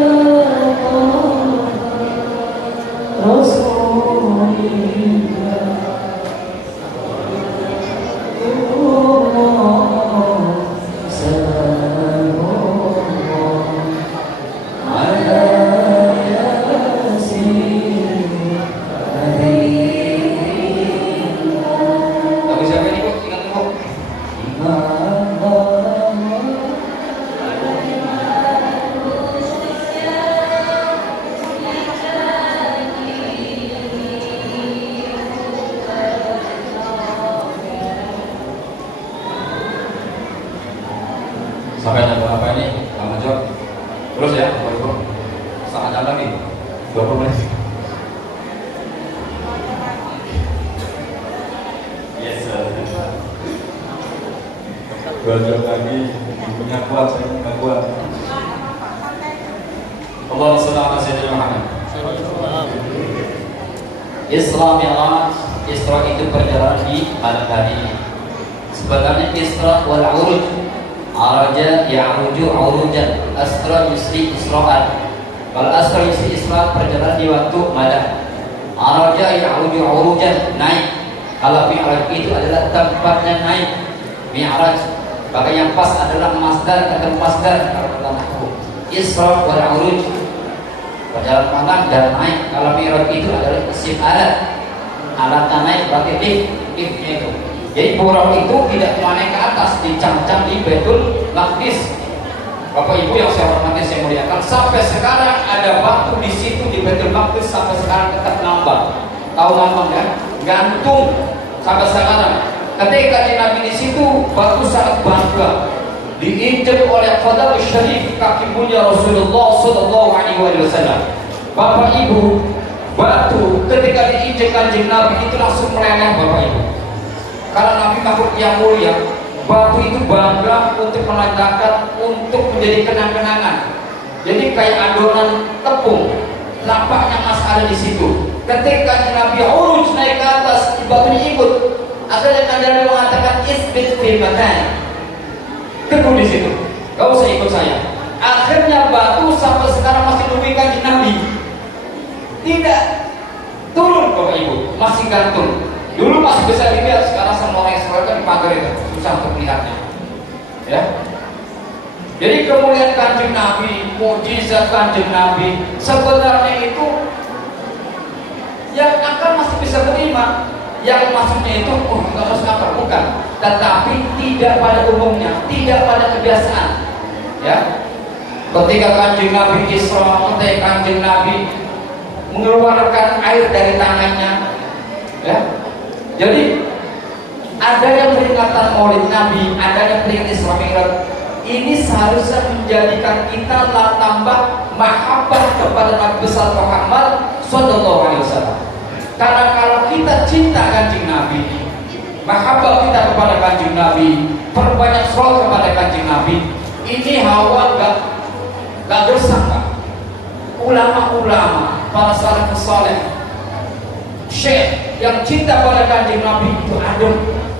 sampai jam berapa ini? Kamu jawab terus ya, setengah jam lagi, 20 menit. Yes sir. 2 jam lagi, punya kuat, saya nggak kuat. Allahumma shalli ala sayyidina Muhammad. Isra Mi'raj, Isra itu perjalanan di malam hari. Sebenarnya Isra wal Uruj, Araja ya'ruju urujan, Asra yusri isra'an. Kalau Asra yusri isra perjalanan di waktu malam, Araja ya'ruju urujan, naik. Kalau Mi'raj itu adalah tempatnya naik. Mi'raj, maka yang pas adalah masdar, kata masdar kalau dalam hukum. Isra wal Uruj, perjalanan malam dan naik. Kalau Mi'raj itu adalah isim alatnya naik berarti liftnya itu. Jadi buruk itu tidak cuma naik ke atas, dicam-cam di Baitul Maqdis. Bapak Ibu yang saya hormati, saya muliakan, sampai sekarang ada batu di situ di Baitul Maqdis sampai sekarang tetap nambang. Tahu nambang ya? Gantung sampai sekarang. Ketika Nabi di situ, batu sangat bangga, diinjak oleh Qadar Syarif kaki mulia Rasulullah Sallallahu Alaihi Wasallam. Bapak Ibu, batu ketika diinjak kanjeng Nabi itu langsung meleleh Bapak Ibu. Karena Nabi makhluk yang mulia, batu itu bangga untuk menandakan, untuk menjadi kenang-kenangan. Jadi kayak adonan tepung, nampaknya masih ada di situ. Ketika Nabi uruj naik ke atas, batunya ikut. Ada yang Nabi mengatakan isbit fi makan, teguh di situ, gak usah ikut saya. Akhirnya batu sampai sekarang masih nungguin kanjeng Nabi, tidak turun Bapak Ibu, masih gantung. Dulu masih bisa dilihat, sekarang semua orang yang sekolah di pagar itu susah untuk melihatnya. Ya. Jadi kemuliaan kanjeng Nabi, mukjizat kanjeng Nabi, sebenarnya itu yang akan masih bisa menerima, yang maksudnya itu nggak masuk akal, bukan. Tetapi tidak pada umumnya, tidak pada kebiasaan. Ya. Ketika kanjeng Nabi Isra, ketika kanjeng Nabi mengeluarkan air dari tangannya, ya. Jadi ada yang peringatan Maulid Nabi, ada yang peringatan Isra Mi'raj. Ini seharusnya menjadikan kita tambah mahabbah kepada Nabi besar Muhammad Sallallahu Alaihi Wasallam. Karena kalau kita cinta kanjeng Nabi, mahabbah kita kepada kanjeng Nabi, perbanyak sholawat kepada kanjeng Nabi, ini hawa gak bersangka. Ulama-ulama, para salafus saleh, syekh yang cinta pada kanjeng Nabi itu adem,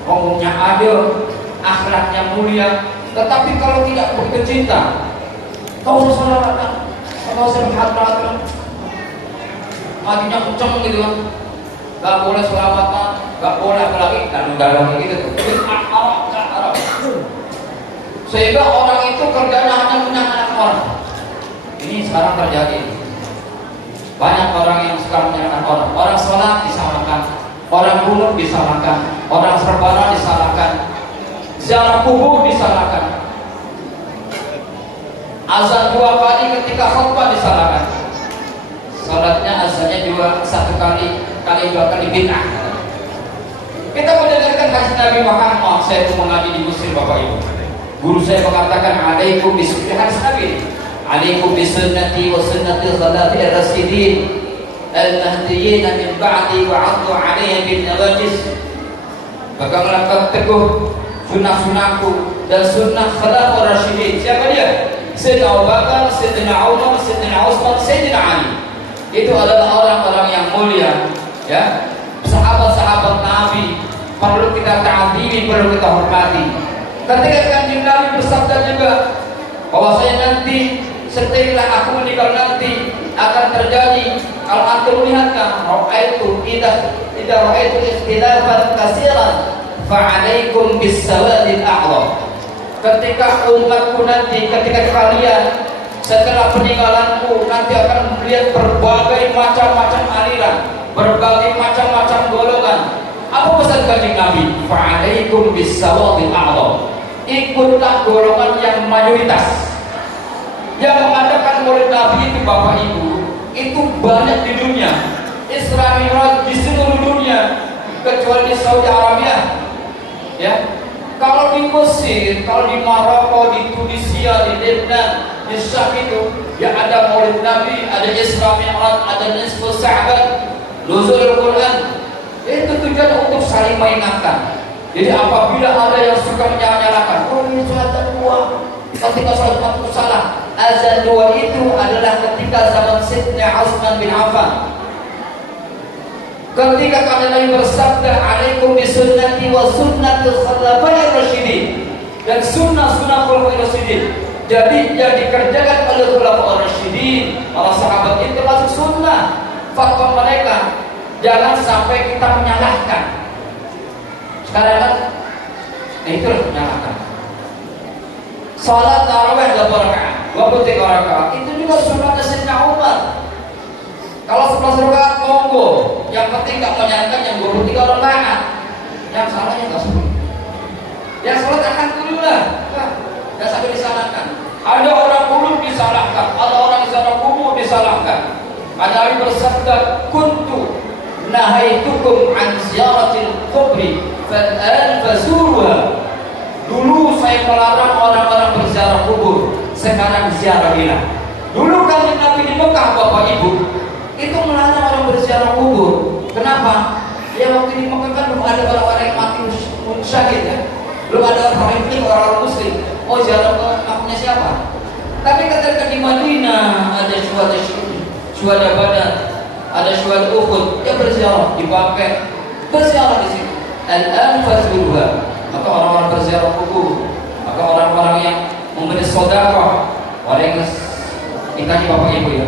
ngomongnya adem, akhlaknya mulia. Tetapi kalau tidak begitu cinta, kau usah sholawat, kau usah berhati-hati, matinya kenceng gitu kan, gak boleh sholawatan, gak boleh apalagi dalam gitu tuh, Arab. Sehingga orang itu kerjanya hanya menyalahkan orang. Ini sekarang terjadi. Banyak orang yang suka menyalahkan orang. Orang sholat disalahkan, orang kunut disalahkan, orang serbanan disalahkan, ziarah kubur disalahkan, azan 2 kali ketika khutbah disalahkan, salatnya azannya juga 1 kali 2 kali bid'ah. Kita mendengarkan hadis Nabi Muhammad. Saya itu mengaji di Mesir Bapak Ibu. Guru saya mengatakan alaikum bisunnati, hadis Nabi, alaikum bisunnati wa sunnatil khulafa'i ar-rasyidin al-mahdiyyin min ba'di wa 'addu 'alayha bin nawajis. Peganglah teguh sunnah-sunnahku dan sunnah khulafa'i ar-rasyidin. Siapa dia? Sayyidina Abu Bakar, Sayyidina Umar, Sayyidina Utsman, Sayyidina Ali. Itu adalah orang-orang yang mulia, ya. Sahabat-sahabat Nabi perlu kita ta'zimi, perlu kita hormati. Ketika kanjeng Nabi bersabda juga bahwasanya nanti setelah aku meninggal nanti akan terjadi, kalau antum melihatkan, ra'aitu idza ra'aitu ikhtilafan katsiran fa'alaikum bis-sawadil a'dham. Ketika umatku nanti, ketika kalian setelah peninggalanku nanti akan melihat berbagai macam-macam aliran, berbagai macam-macam golongan. Apa pesan kanjeng Nabi? Fa'alaikum bis-sawadil a'dham. Ikutlah golongan yang mayoritas. Yang mengadakan Maulid Nabi itu Bapak Ibu, itu banyak di dunia. Isra Mi'raj di seluruh dunia, kecuali di Saudi Arabia. Ya, kalau di Mesir, kalau di Maroko, di Tunisia, di Lebanon, di Syam itu, ya ada Maulid Nabi, ada Isra Mi'raj, ada Nisfu Sa'ban, Nuzulul Quran. Itu tujuan untuk saling mengingatkan. Jadi apabila ada yang suka menyalahkan, oh ini sholat 2, ketika sholat 4 salah. Azan 2 itu adalah ketika zaman Sayyidina Utsman bin Affan. Ketika kami Nabi bersabda, alaikum bisunnati wa sunnatil khulafa'i rasyidin, dan sunnah-sunnah khulafa'i rasyidin. Jadi yang dikerjakan oleh khulafa'i rasyidin, para sahabat itu termasuk sunnah. Fatwa mereka jangan sampai kita menyalahkan. Sekarang kan, itu menyalahkan. Salat tarawih 2 rakaat, 23 rakaat, itu juga sunnah Sayyidina Umar. Kalau 11 rakaat monggo, yang penting gak menyalahkan yang 23 rakaat. Yang salahnya gak sembuh. Yang salat alhamdulillah, gak sampai disalahkan. Ada orang ulum disalahkan, ada orang ziarah kubur disalahkan. Nabi bersabda, kuntu nahaitukum an ziyaratil kubri fal'an fazuruha. Dulu saya melarang orang-orang berziarah kubur, sekarang ziarahilah. Dulu kali Nabi di Mekah, Bapak Ibu, itu melarang orang berziarah kubur. Kenapa? Ya waktu di Mekah kan belum ada orang-orang yang mati syahid ya. Belum ada orang yang orang muslim. Oh, ziarah ke makamnya siapa? Tapi ketika di Madinah ada syuhada Badar, ada syuhada Uhud, ya berziarah dipakai berziarah di sini. Al-an fazurha. Maka orang-orang berziarah kubur, maka orang-orang yang memberi sedekah, orang yang dikasih Bapak Ibu ya,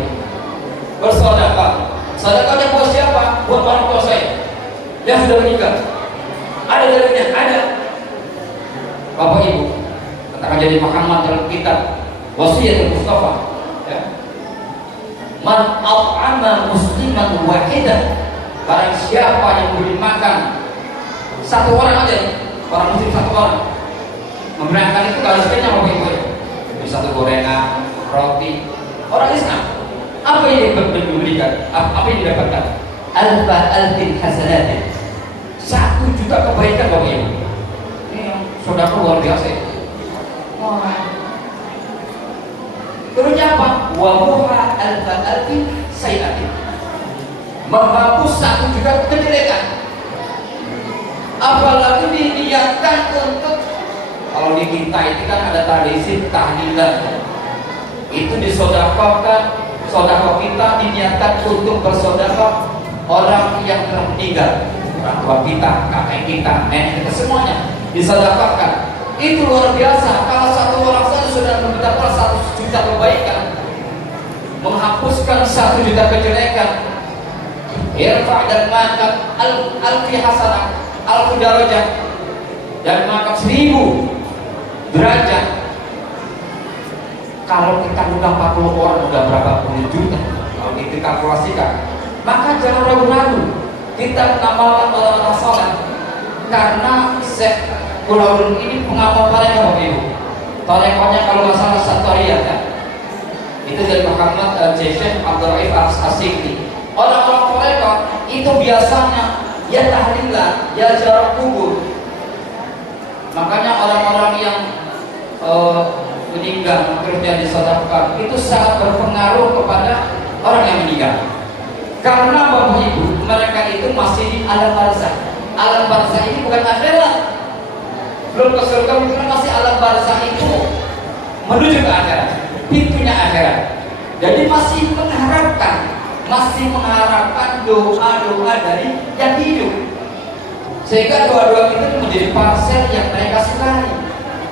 bersedekah. Sedekahnya buat siapa? Buat orang tua saya yang sudah meninggal. Ada dalilnya, ada. Bapak Ibu, katakan jadi Muhammad dalam kitab Wasiyatul Mustafa ya. Man at'ama musliman wahidan, barang siapa yang memberi makan satu orang aja nih, orang muslim satu orang, memberikan itu kalau sebenarnya Bapak Ibu ya, satu gorengan, roti. Orang Islam apa yang diberikan? Apa yang didapatkan? Alfa alfin hasanatin, 1 juta kebaikan Bapak Ibu. Ini yang saudara luar biasa ya. Terusnya apa? Wa muha alfa alfin sayyi'atin, menghapus 1 juta kejelekan. Apalagi diniatkan untuk, kalau di kita itu kan ada tradisi tahlilan, itu disedekahkan. Sedekah kita diniatkan untuk bersedekah orang yang telah meninggal, orang tua kita, kakek kita, nenek kita, semuanya disedekahkan. Itu luar biasa. Kalau satu orang saja sudah mendapatkan 1 juta kebaikan, menghapuskan 1 juta kejelekan. Irfa' dan mangkat alfi hasanah, alfi darajah, dan mangkat 1000 derajat. Kalau kita undang 40 orang udah berapa puluh juta kalau kita kalkulasikan. Maka jangan ragu-ragu kita mengamalkan orang salat, karena Syekh Kulaudin ini pengamal tarekat Bapak Ibu. Tarekatnya kalau nggak salah Satariyah ya. Itu dari Muhammad Syekh Abdul Raif As-Sikti. Orang-orang tarekat itu biasanya ya tahlilan, ya ziarah kubur. Makanya orang-orang yang meninggal kerja disedekahkan itu sangat berpengaruh kepada orang yang meninggal. Karena Bapak Ibu, mereka itu masih di alam barzakh. Alam barzakh ini bukan akhirat. Belum ke surga, karena masih alam barzakh itu menuju ke akhirat, pintunya akhirat. Jadi masih mengharapkan doa-doa dari yang hidup. Sehingga doa-doa kita menjadi parsel yang mereka sukai.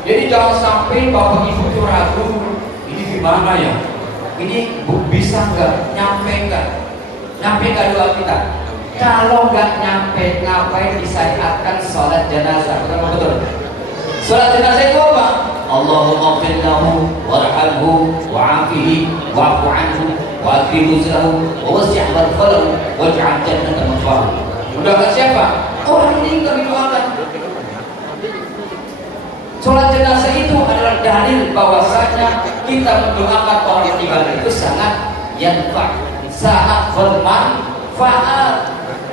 Jadi jangan sampai Bapak Ibu itu ragu, ini gimana ya? Ini bisa nggak? Nyampe nggak doa kita? Kalau nggak nyampe, ngapain disyariatkan sholat jenazah? Betul. Sholat jenazah itu apa? Allahumma ighfir lahu warhamhu wa'afihi wa'fu anhu wa'akrim nuzlahu wa wasi' madkhalahu waj'al jannata mathwahu. Mendoakan siapa? Orang meninggal didoakan. Sholat jenazah itu adalah dalil bahwasanya kita mendoakan orang yang meninggal itu sangat sangat bermanfaat.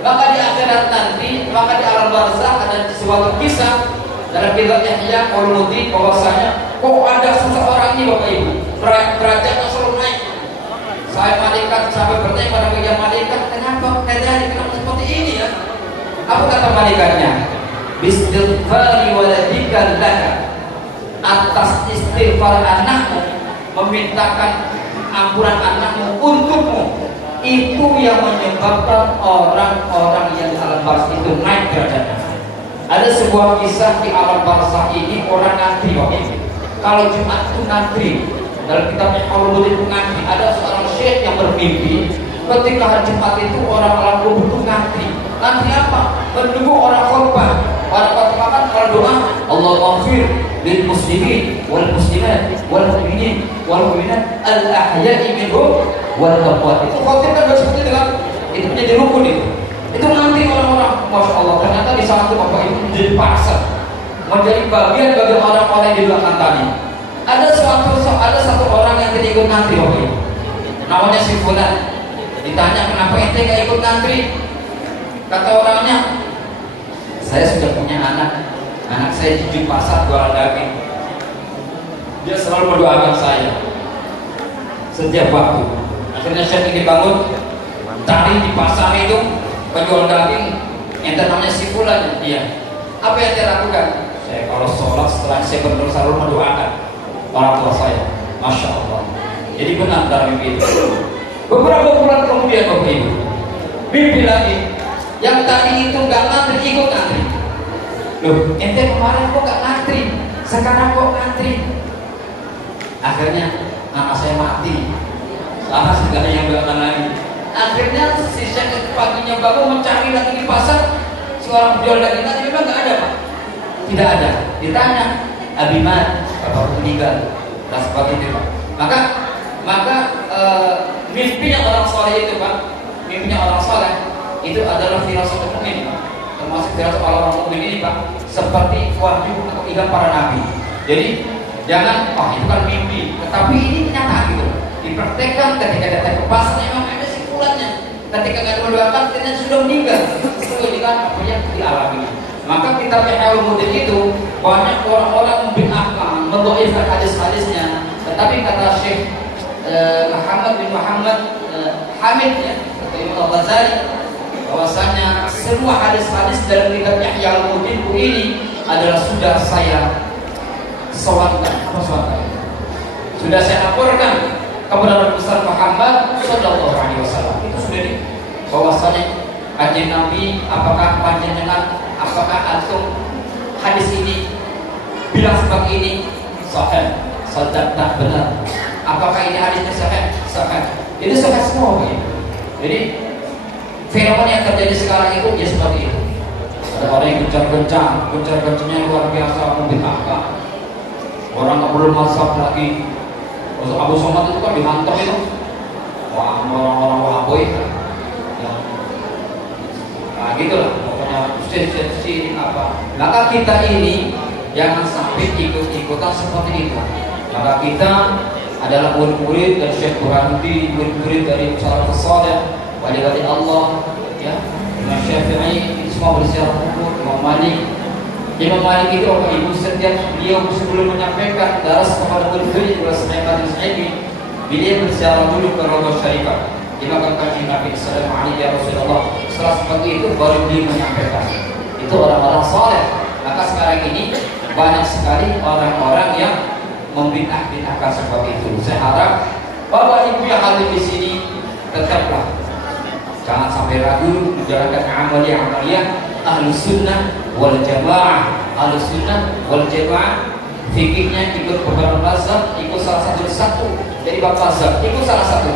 Maka di akhirat nanti, maka di alam barzakh ada suatu kisah dalam kitab Ihya Ulumuddin bahwasanya kok ada seseorang ini Bapak Ibu, derajatnya selalu naik. Saya malaikat sampai bertanya pada bagian malaikat, kenapa seperti ini ya? Apa kata malaikatnya? Bistighfari waladika laka, atas istighfar anakmu, memintakan ampunan anakmu untukmu, itu yang menyebabkan orang-orang yang di alam barzakh itu naik derajatnya. Ada sebuah kisah di alam barzakh ini, orang ngantri Bapak Ibu. Kalau Jumat itu ngantri, dalam kitabnya Ulumuddin itu ngantri. Ada seorang syekh yang bermimpi ketika hari Jumat itu orang alam kubur itu ngantri. Ngantri apa? Menunggu orang korban. Pada khotbah kalau doa, Allahumma ighfir lil muslimin wal muslimat wal mu'minin wal mu'minat al ahya'i minhum wal amwat. Itu khotbah kan seperti itu kan? Itu menjadi rukun itu. Itu nanti orang-orang, masya Allah, ternyata di saat itu Bapak Ibu menjadi pasar, menjadi bagian bagi orang-orang yang di belakang tadi. Ada satu orang yang tidak ikut ngantri waktu itu, namanya si Fulan. Ditanya kenapa ente gak ikut ngantri, kata orangnya, saya sudah punya anak saya di pasar jualan daging, dia selalu mendoakan saya setiap waktu. Akhirnya saya ingin bangun cari di pasar itu penjual daging yang namanya si Fulan. Dia apa yang dia lakukan? Saya kalau sholat setelah saya berdoa selalu mendoakan orang tua saya. Masya Allah. Jadi benar dalam mimpi itu. Beberapa bulan kemudian Bapak Ibu, mimpi lagi. Yang tadi itu nggak ngantri, ikut ngantri. Loh, ente kemarin kok nggak ngantri, sekarang kok ngantri? Akhirnya anak saya mati. Salah segala yang belakang lagi. Akhirnya si Syekh paginya bangun mencari lagi di pasar. Si orang penjual daging tadi memang nggak ada, Pak. Tidak ada. Ditanya, Abiman, bapak meninggal, dan sebagainya, Pak. Maka mimpinya orang soleh itu, Pak, mimpinya orang soleh itu adalah firasat mukmin, termasuk firasat orang mukmin ini, Pak, seperti wahyu atau ilham para nabi. Jadi jangan, itu kan mimpi, tetapi ini kenyataan gitu. Dipraktekkan ketika datang ke pasar, memang ada simpulannya. Ketika nggak mendoakan, ternyata sudah meninggal. Sesuai dengan apa yang dialami. Maka kitab Ihyaul Mudin itu banyak orang-orang membid'ahkan, mendhaifkan hadis-hadisnya. Tetapi kata Syekh Muhammad bin Muhammad Hamid, ya, atau Imam Al-Ghazali, bahwasanya semua hadis-hadis dalam kitab Ihyaul Mudin ini adalah sudah saya sowankan, sudah saya laporkan kepada Nabi besar Muhammad Sallallahu Alaihi Wasallam. Itu sudah di bahwasanya kajian Nabi, apakah panjenengan, apakah antum hadis ini bilang seperti ini sahih, sadaq, tak benar. Apakah ini hadisnya sahih? Sahih. Itu sahih semua, Pak. Jadi fenomena yang terjadi sekarang itu ya seperti itu. Ada orang yang gencar-gencarnya luar biasa membid'ahkan. Orang nggak perlu mazhab lagi. Abu Somad itu kan dihantam itu, wah, orang-orang wahaboy, ya. Nah gitulah, pokoknya sisi apa. Maka kita ini jangan sampai ikut-ikutan seperti itu. Maka kita adalah murid-murid dari Syekh Burhanuddin, murid-murid dari Salafus Saleh, wali-wali Allah, ya. Imam Syafi'i itu semua bersiar kubur, Imam Malik. Imam Malik itu Bapak Ibu, setiap beliau sebelum menyampaikan daras kepada murid-murid bersahabat ini, beliau berziarah dulu ke Raudhah Syarifah. Dimakan kaji Nabi sallallahu alaihi ya Rasulullah. Setelah seperti itu baru beliau menyampaikan. Itu orang-orang saleh. Maka sekarang ini banyak sekali orang-orang yang membid'ah-bid'ahkan seperti itu. Saya harap Bapak Ibu yang hadir di sini tetaplah jangan sampai ragu menjalankan amaliyah Ahlus Sunnah wal Jamaah. Ahlus Sunnah wal Jamaah fikihnya ikut beberapa mazhab, ikut salah satu dari bab mazhab, ikut salah satu.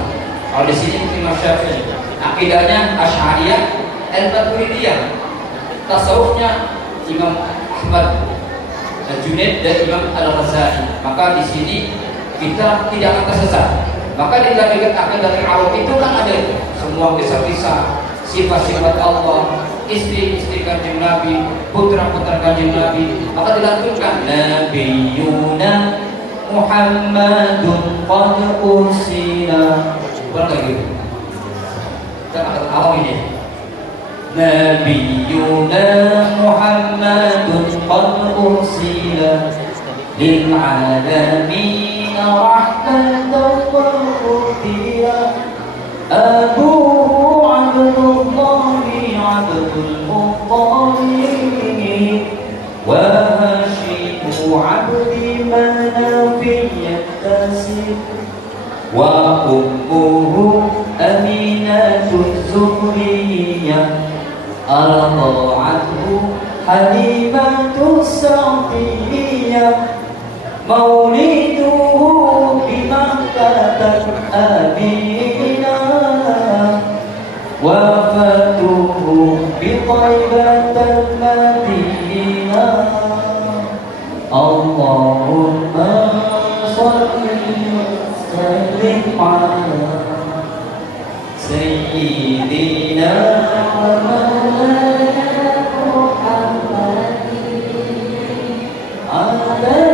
Kalau di sini Imam Syafi'i, akidahnya Asy'ariyah, Al-Maturidiyah, tasawufnya Imam Ahmad Junaid dan Imam Al-Ghazali. Maka di sini kita tidak akan tersesat. Maka di dalam akidah dari awam itu kan ada semua kisah-kisah sifat-sifat Allah, istri-istri kanjeng Nabi, putra-putra kanjeng Nabi. Maka dilanjutkan Nabiyuna Muhammadun qad ursila. Bukan kayak gitu. Kita akan awam ini. Nabiyuna Muhammadun qad ursila lil alamin rahmatan wa hudiyah. Abuhu Abdullahi Abdul Muttalib wa Hashimu Abdi Manafi Yattasib wa ummuhu Aminatul Zuhriyah Al-Ta'athu Halimatul Sa'diyah Mauliduhu bimakkatat Aminah wafatuhu biqaibatal Madinah. Allahumma salli sallim ala Sayyidina wa maulana Muhammadin ala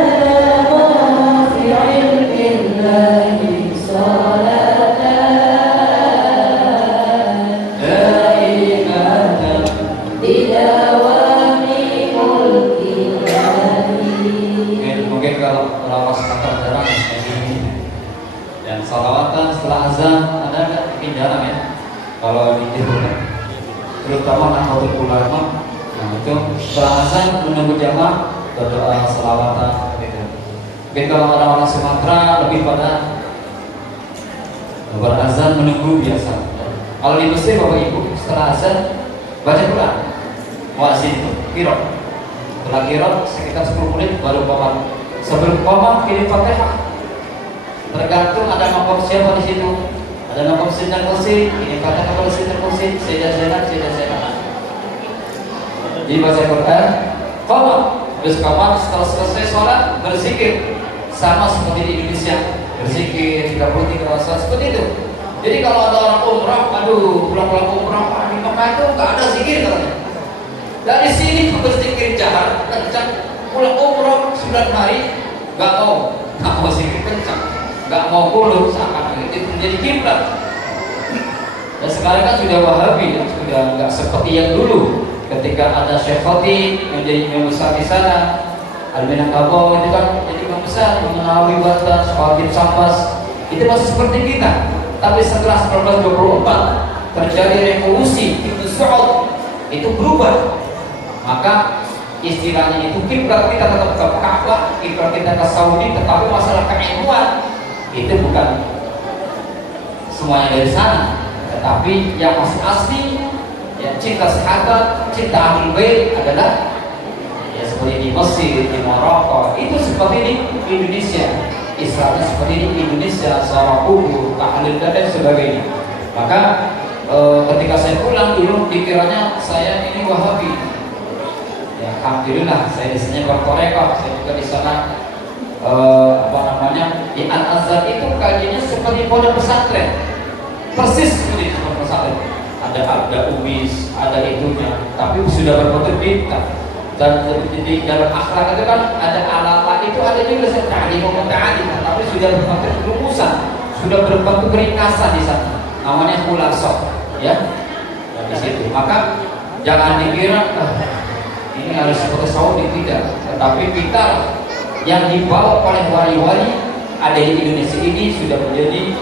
setelah azan ada nggak bikin jarang ya kalau di Jepang, terutama anak ulama. Nah itu setelah azan menunggu jamaah berdoa selawatan gitu. Tapi kalau orang-orang Sumatera lebih pada berazan menunggu biasa. Kalau di Mesir Bapak Ibu setelah azan baca Quran, muazzin itu qira'ah. Setelah qira'ah sekitar 10 menit baru qamar. Sebelum qamar kirim Fatihah. Tergantung ada makom siapa di situ. Ada makom Sayyidina Qusay, kirim Fatihah kepada Sayyidina Qusay, Sayyidah Zainab, Sayyidah Zainab. Jadi baca Quran, qamar. Terus qamar setelah selesai sholat berzikir sama seperti di Indonesia. Berzikir 33 rasa seperti itu. Jadi kalau ada orang umrah, aduh pulang-pulang umrah di Mekah itu nggak ada zikir katanya. Dari sini berzikir jahar kencang, pulang umrah 9 hari nggak mau zikir kencang, nggak mau pulang seakan itu menjadi kiblat. Dan sekarang kan sudah Wahabi, ya, sudah nggak seperti yang dulu. Ketika ada Syekh Fatih menjadi imam besar di sana, Al-Minangkabau itu kan jadi imam besar, mengenali batas, Khatib Sampas, itu masih seperti kita. Tapi setelah 1924 terjadi revolusi Ibnu Saud, itu berubah. Maka istilahnya itu kiblat kita tetap ke Ka'bah, kiblat kita ke Saudi, tetapi masalah keilmuan itu bukan semuanya dari sana, tetapi yang masih asli ya cinta sahabat, cinta ahlul bait adalah ya seperti di Mesir, di Maroko, itu seperti di Indonesia. Islamnya seperti di Indonesia, sholat kubur, tahlil dan sebagainya. Maka ketika saya pulang dulu pikirannya saya ini Wahabi. Ya alhamdulillah saya di sini bertorekah, saya juga di sana di Al-Azhar itu kajiannya seperti pondok pesantren. Persis seperti pondok pesantren. Ada umis, ada itunya, tapi sudah berbentuk bintang. Dan di dalam akhlak itu kan ada ala-ala itu ada juga sekali tapi sudah berbentuk rumusan, sudah berbentuk ringkasan di sana. Namanya khulasah, ya. Di situ. Maka jangan dikira ini harus seperti Saudi, tidak. Tetapi kita yang dibawa oleh wali-wali ada di Indonesia ini sudah menjadi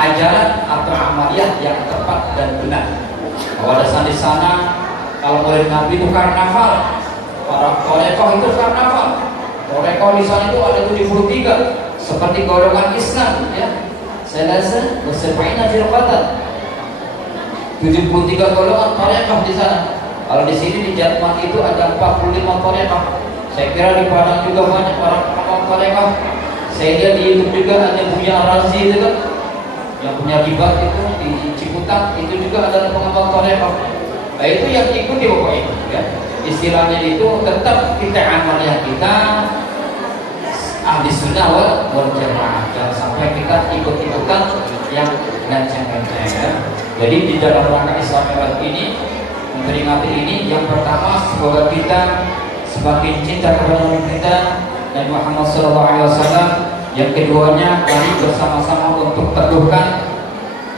ajaran atau amaliyah yang tepat dan benar. Warisan di sana, kalau Maulid Nabi itu karnaval, para torekoh itu karnaval. Torekoh di sana itu ada 73, seperti golongan Islam, ya. Saya rasa bersepain firqatan 73 golongan torekoh di sana. Kalau di sini di Jatman itu ada 45 torekoh. Saya kira di Padang juga banyak orang torekoh. Saya lihat di YouTube juga ada Buya Razi itu kan, yang punya ribat itu di Ciputat, itu juga ada pengamal torekoh. Nah itu yang ikuti Bapak Ibu, ya. Istilahnya itu tetap kita amalnya kita ahli sunnah wal jamaah, jangan sampai kita ikut-ikutan yang gancang-gancang, ya. Jadi di dalam rangka Islam Lewat ini memperingati ini, yang pertama semoga kita semakin cinta kepada Nabi kita dan Muhammad SAW. Yang keduanya mari bersama-sama untuk teguhkan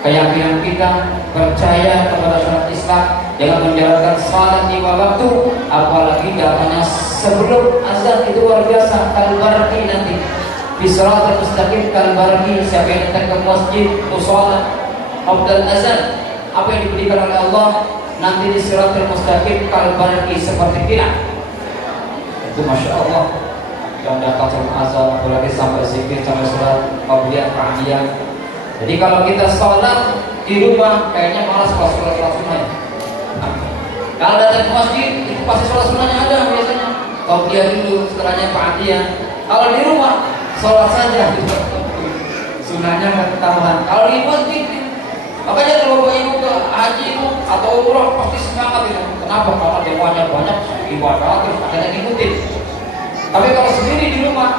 keyakinan kita, percaya kepada syariat Islam dengan menjalankan salat di waktu, apalagi datanya sebelum azan itu luar biasa. Kalbarki nanti di shiratal mustaqim, kalbarki, siapa yang datang ke masjid musola qabla azan, apa yang diberikan oleh Allah nanti di shiratal mustaqim kalbarki seperti kilat. Itu masya Allah. Yang datang sebelum azan, apalagi sampai zikir, sampai sholat qabliyah, ba'diyah. Jadi kalau kita sholat di rumah kayaknya malas kalau sholat sunnah. Kalau datang ke masjid itu pasti sholat sunnahnya ada biasanya. Qabliyah dulu, setelahnya ba'diyah. Kalau di rumah sholat saja, sunnahnya tambahan. Kalau di masjid, makanya kalau Bapak Ibu ke haji itu atau umrah pasti semangat itu. Kenapa? Karena demanya banyak, ibadah terus ada yang ngikutin. Tapi kalau sendiri di rumah,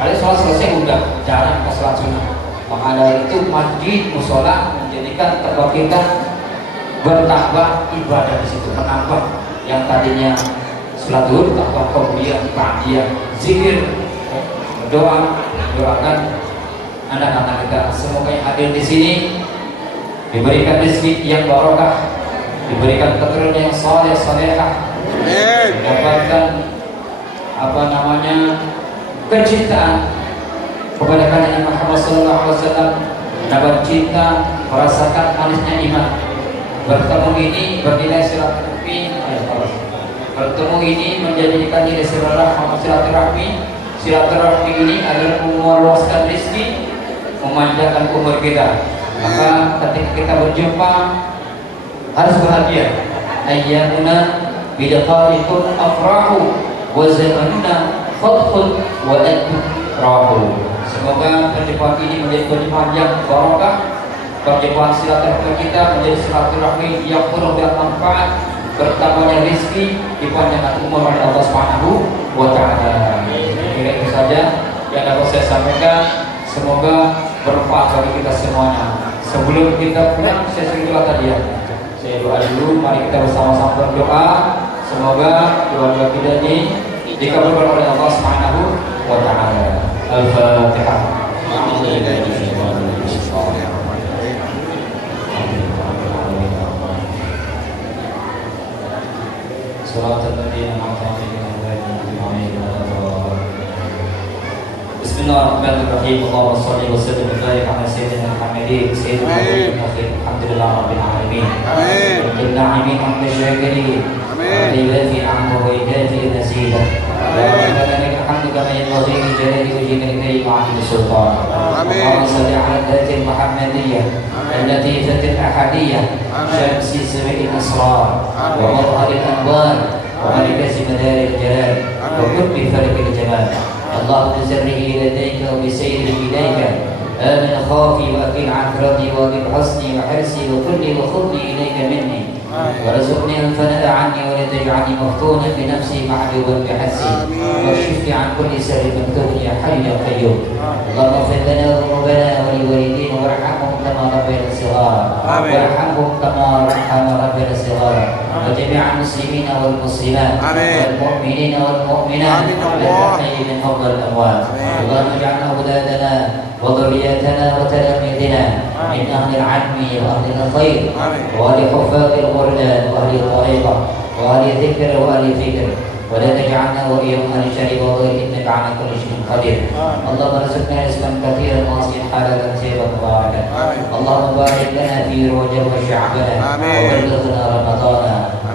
paling sholat selesai udah jarang ke sholat sunnah. Maka dari itu masjid musola menjadikan tempat kita bertambah ibadah di situ, menambah yang tadinya sholat zuhur tambah qabliyah, ba'diyah, zikir, doa, doakan anak-anak kita. Semoga yang hadir di sini diberikan rezeki yang barokah, diberikan keturunan yang saleh salehah, mendapatkan kecintaan kepada Nabi Muhammad SAW mendapat cinta, merasakan manisnya iman. Bertemu ini bernilai silaturahmi. Bertemu ini menjadikan nilai silaturahmi. Silaturahmi ini adalah meluaskan rezeki, memanjangkan umur kita. Maka ketika kita berjumpa harus bahagia. Ayyamuna bidaqaikum afrahu wa zamanuna fadhul wa antum rahu. Semoga perjumpaan ini menjadi perjumpaan yang barokah. Perjumpaan silaturahmi kita menjadi silaturahmi yang penuh dengan manfaat, bertambahnya rezeki, dipanjangkan umur oleh Allah Subhanahu wa taala. Kira itu saja yang dapat saya sampaikan. Semoga bermanfaat bagi kita semuanya. Sebelum kita pulang, saya sering doa tadi ya. Saya doa dulu, mari kita bersama-sama berdoa. Semoga doa-doa kita ini dikabulkan oleh Allah Subhanahu wa taala. Al-Fatihah. Bismillahirrahmanirrahim. Allahumma shalli wa sallim wa barik ala sayyidina Muhammadin sayyidil awwalin wal akhirin. Alhamdulillah rabbil alamin. Amin. Billahi hamdan syakirin. Amin. Lillahi amru wa ijadi nasidah. La ilaha illa hamdu kama yanbaghi li jalali wajhika al-karim wa 'azimi sultan. Amin. Allahumma shalli ala dhatil Muhammadiyyah allati fatil ahadiyyah syamsi sirril asrar wa madharil anwar wa markazi madaril jalal wa qutbi farqil jamal. اللهم زره لديك وبسيره إليك آمن خافي وأكل عثرتي وأكل حسني وحرصي وكلي وخذني إليك مني ورزقني الفناء عني ولا تجعلني مفتونا بنفسي محجوبا بحسي واكشفني عن كل سر مكتوب يا حي يا قيوم. اللهم اغفر لنا ذنوبنا ولوالدينا وارحمهم كما ربينا صغارا وارحمهم كما ربينا صغارا وجميع المسلمين والمسلمات والمؤمنين والمؤمنات الأحياء من قبل الأموات. اللهم اجعلنا أولادنا وذرياتنا وتلاميذنا من أهل العلم وأهل الخير وأهل حفاظ القرآن وأهل الطريقة وأهل الذكر وأهل الفكر ولا تجعلنا وإياهم أهل الشر وغير إنك على كل شيء قدير. اللهم ارزقنا رزقا كثيرا واسعا حلالا طيبا مباركا. اللهم بارك لنا في رجب وشعبنا وبلغنا رمضان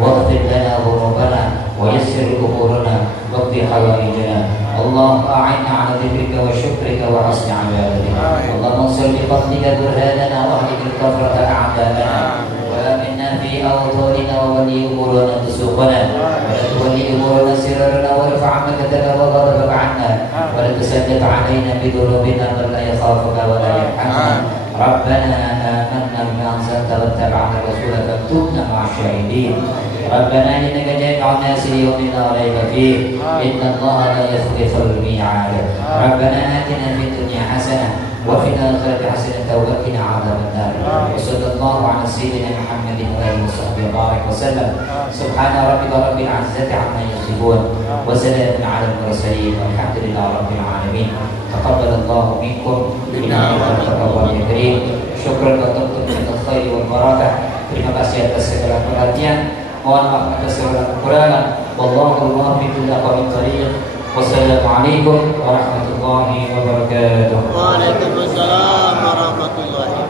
واغفر لنا ذنوبنا ويسر أمورنا واقض حوائجنا. اللهم أعنا على ذكرك وشكرك وحسن عبادتك. اللهم انصر بفضلك برهاننا واهلك الكفرة أعداءنا وآمنا في أوطاننا وولي أمورنا تسوقنا ولا تولي أمورنا سررنا وارفع مكتنا وغضبك عنا ولا تسلط علينا بذنوبنا من لا يخافك ولا يرحمنا. ربنا آمنا بما أنزلت واتبعنا الرسول فاكتبنا مع الشاهدين. ربنا إنك جامع الناس ليوم لا ريب فيه إن الله لا يخلف الميعاد. ربنا آتنا في الدنيا حسنة وفي الآخرة حسنة وقنا عذاب النار. وصلى الله على سيدنا محمد وآله وصحبه وبارك وسلم. سبحان ربك رب العزة عما يصفون وسلام على المرسلين والحمد لله رب العالمين. تقبل الله منكم إنه التواب الكريم. شكرا لكم من الخير والبركة. Terima kasih atas segala perhatian. Mohon maaf atas segala kekurangan. Wallahu muwaffiq ila aqwamit thariq. Wassalamualaikum warahmatullahi wabarakatuh. Waalaikumsalam warahmatullahi wabarakatuh.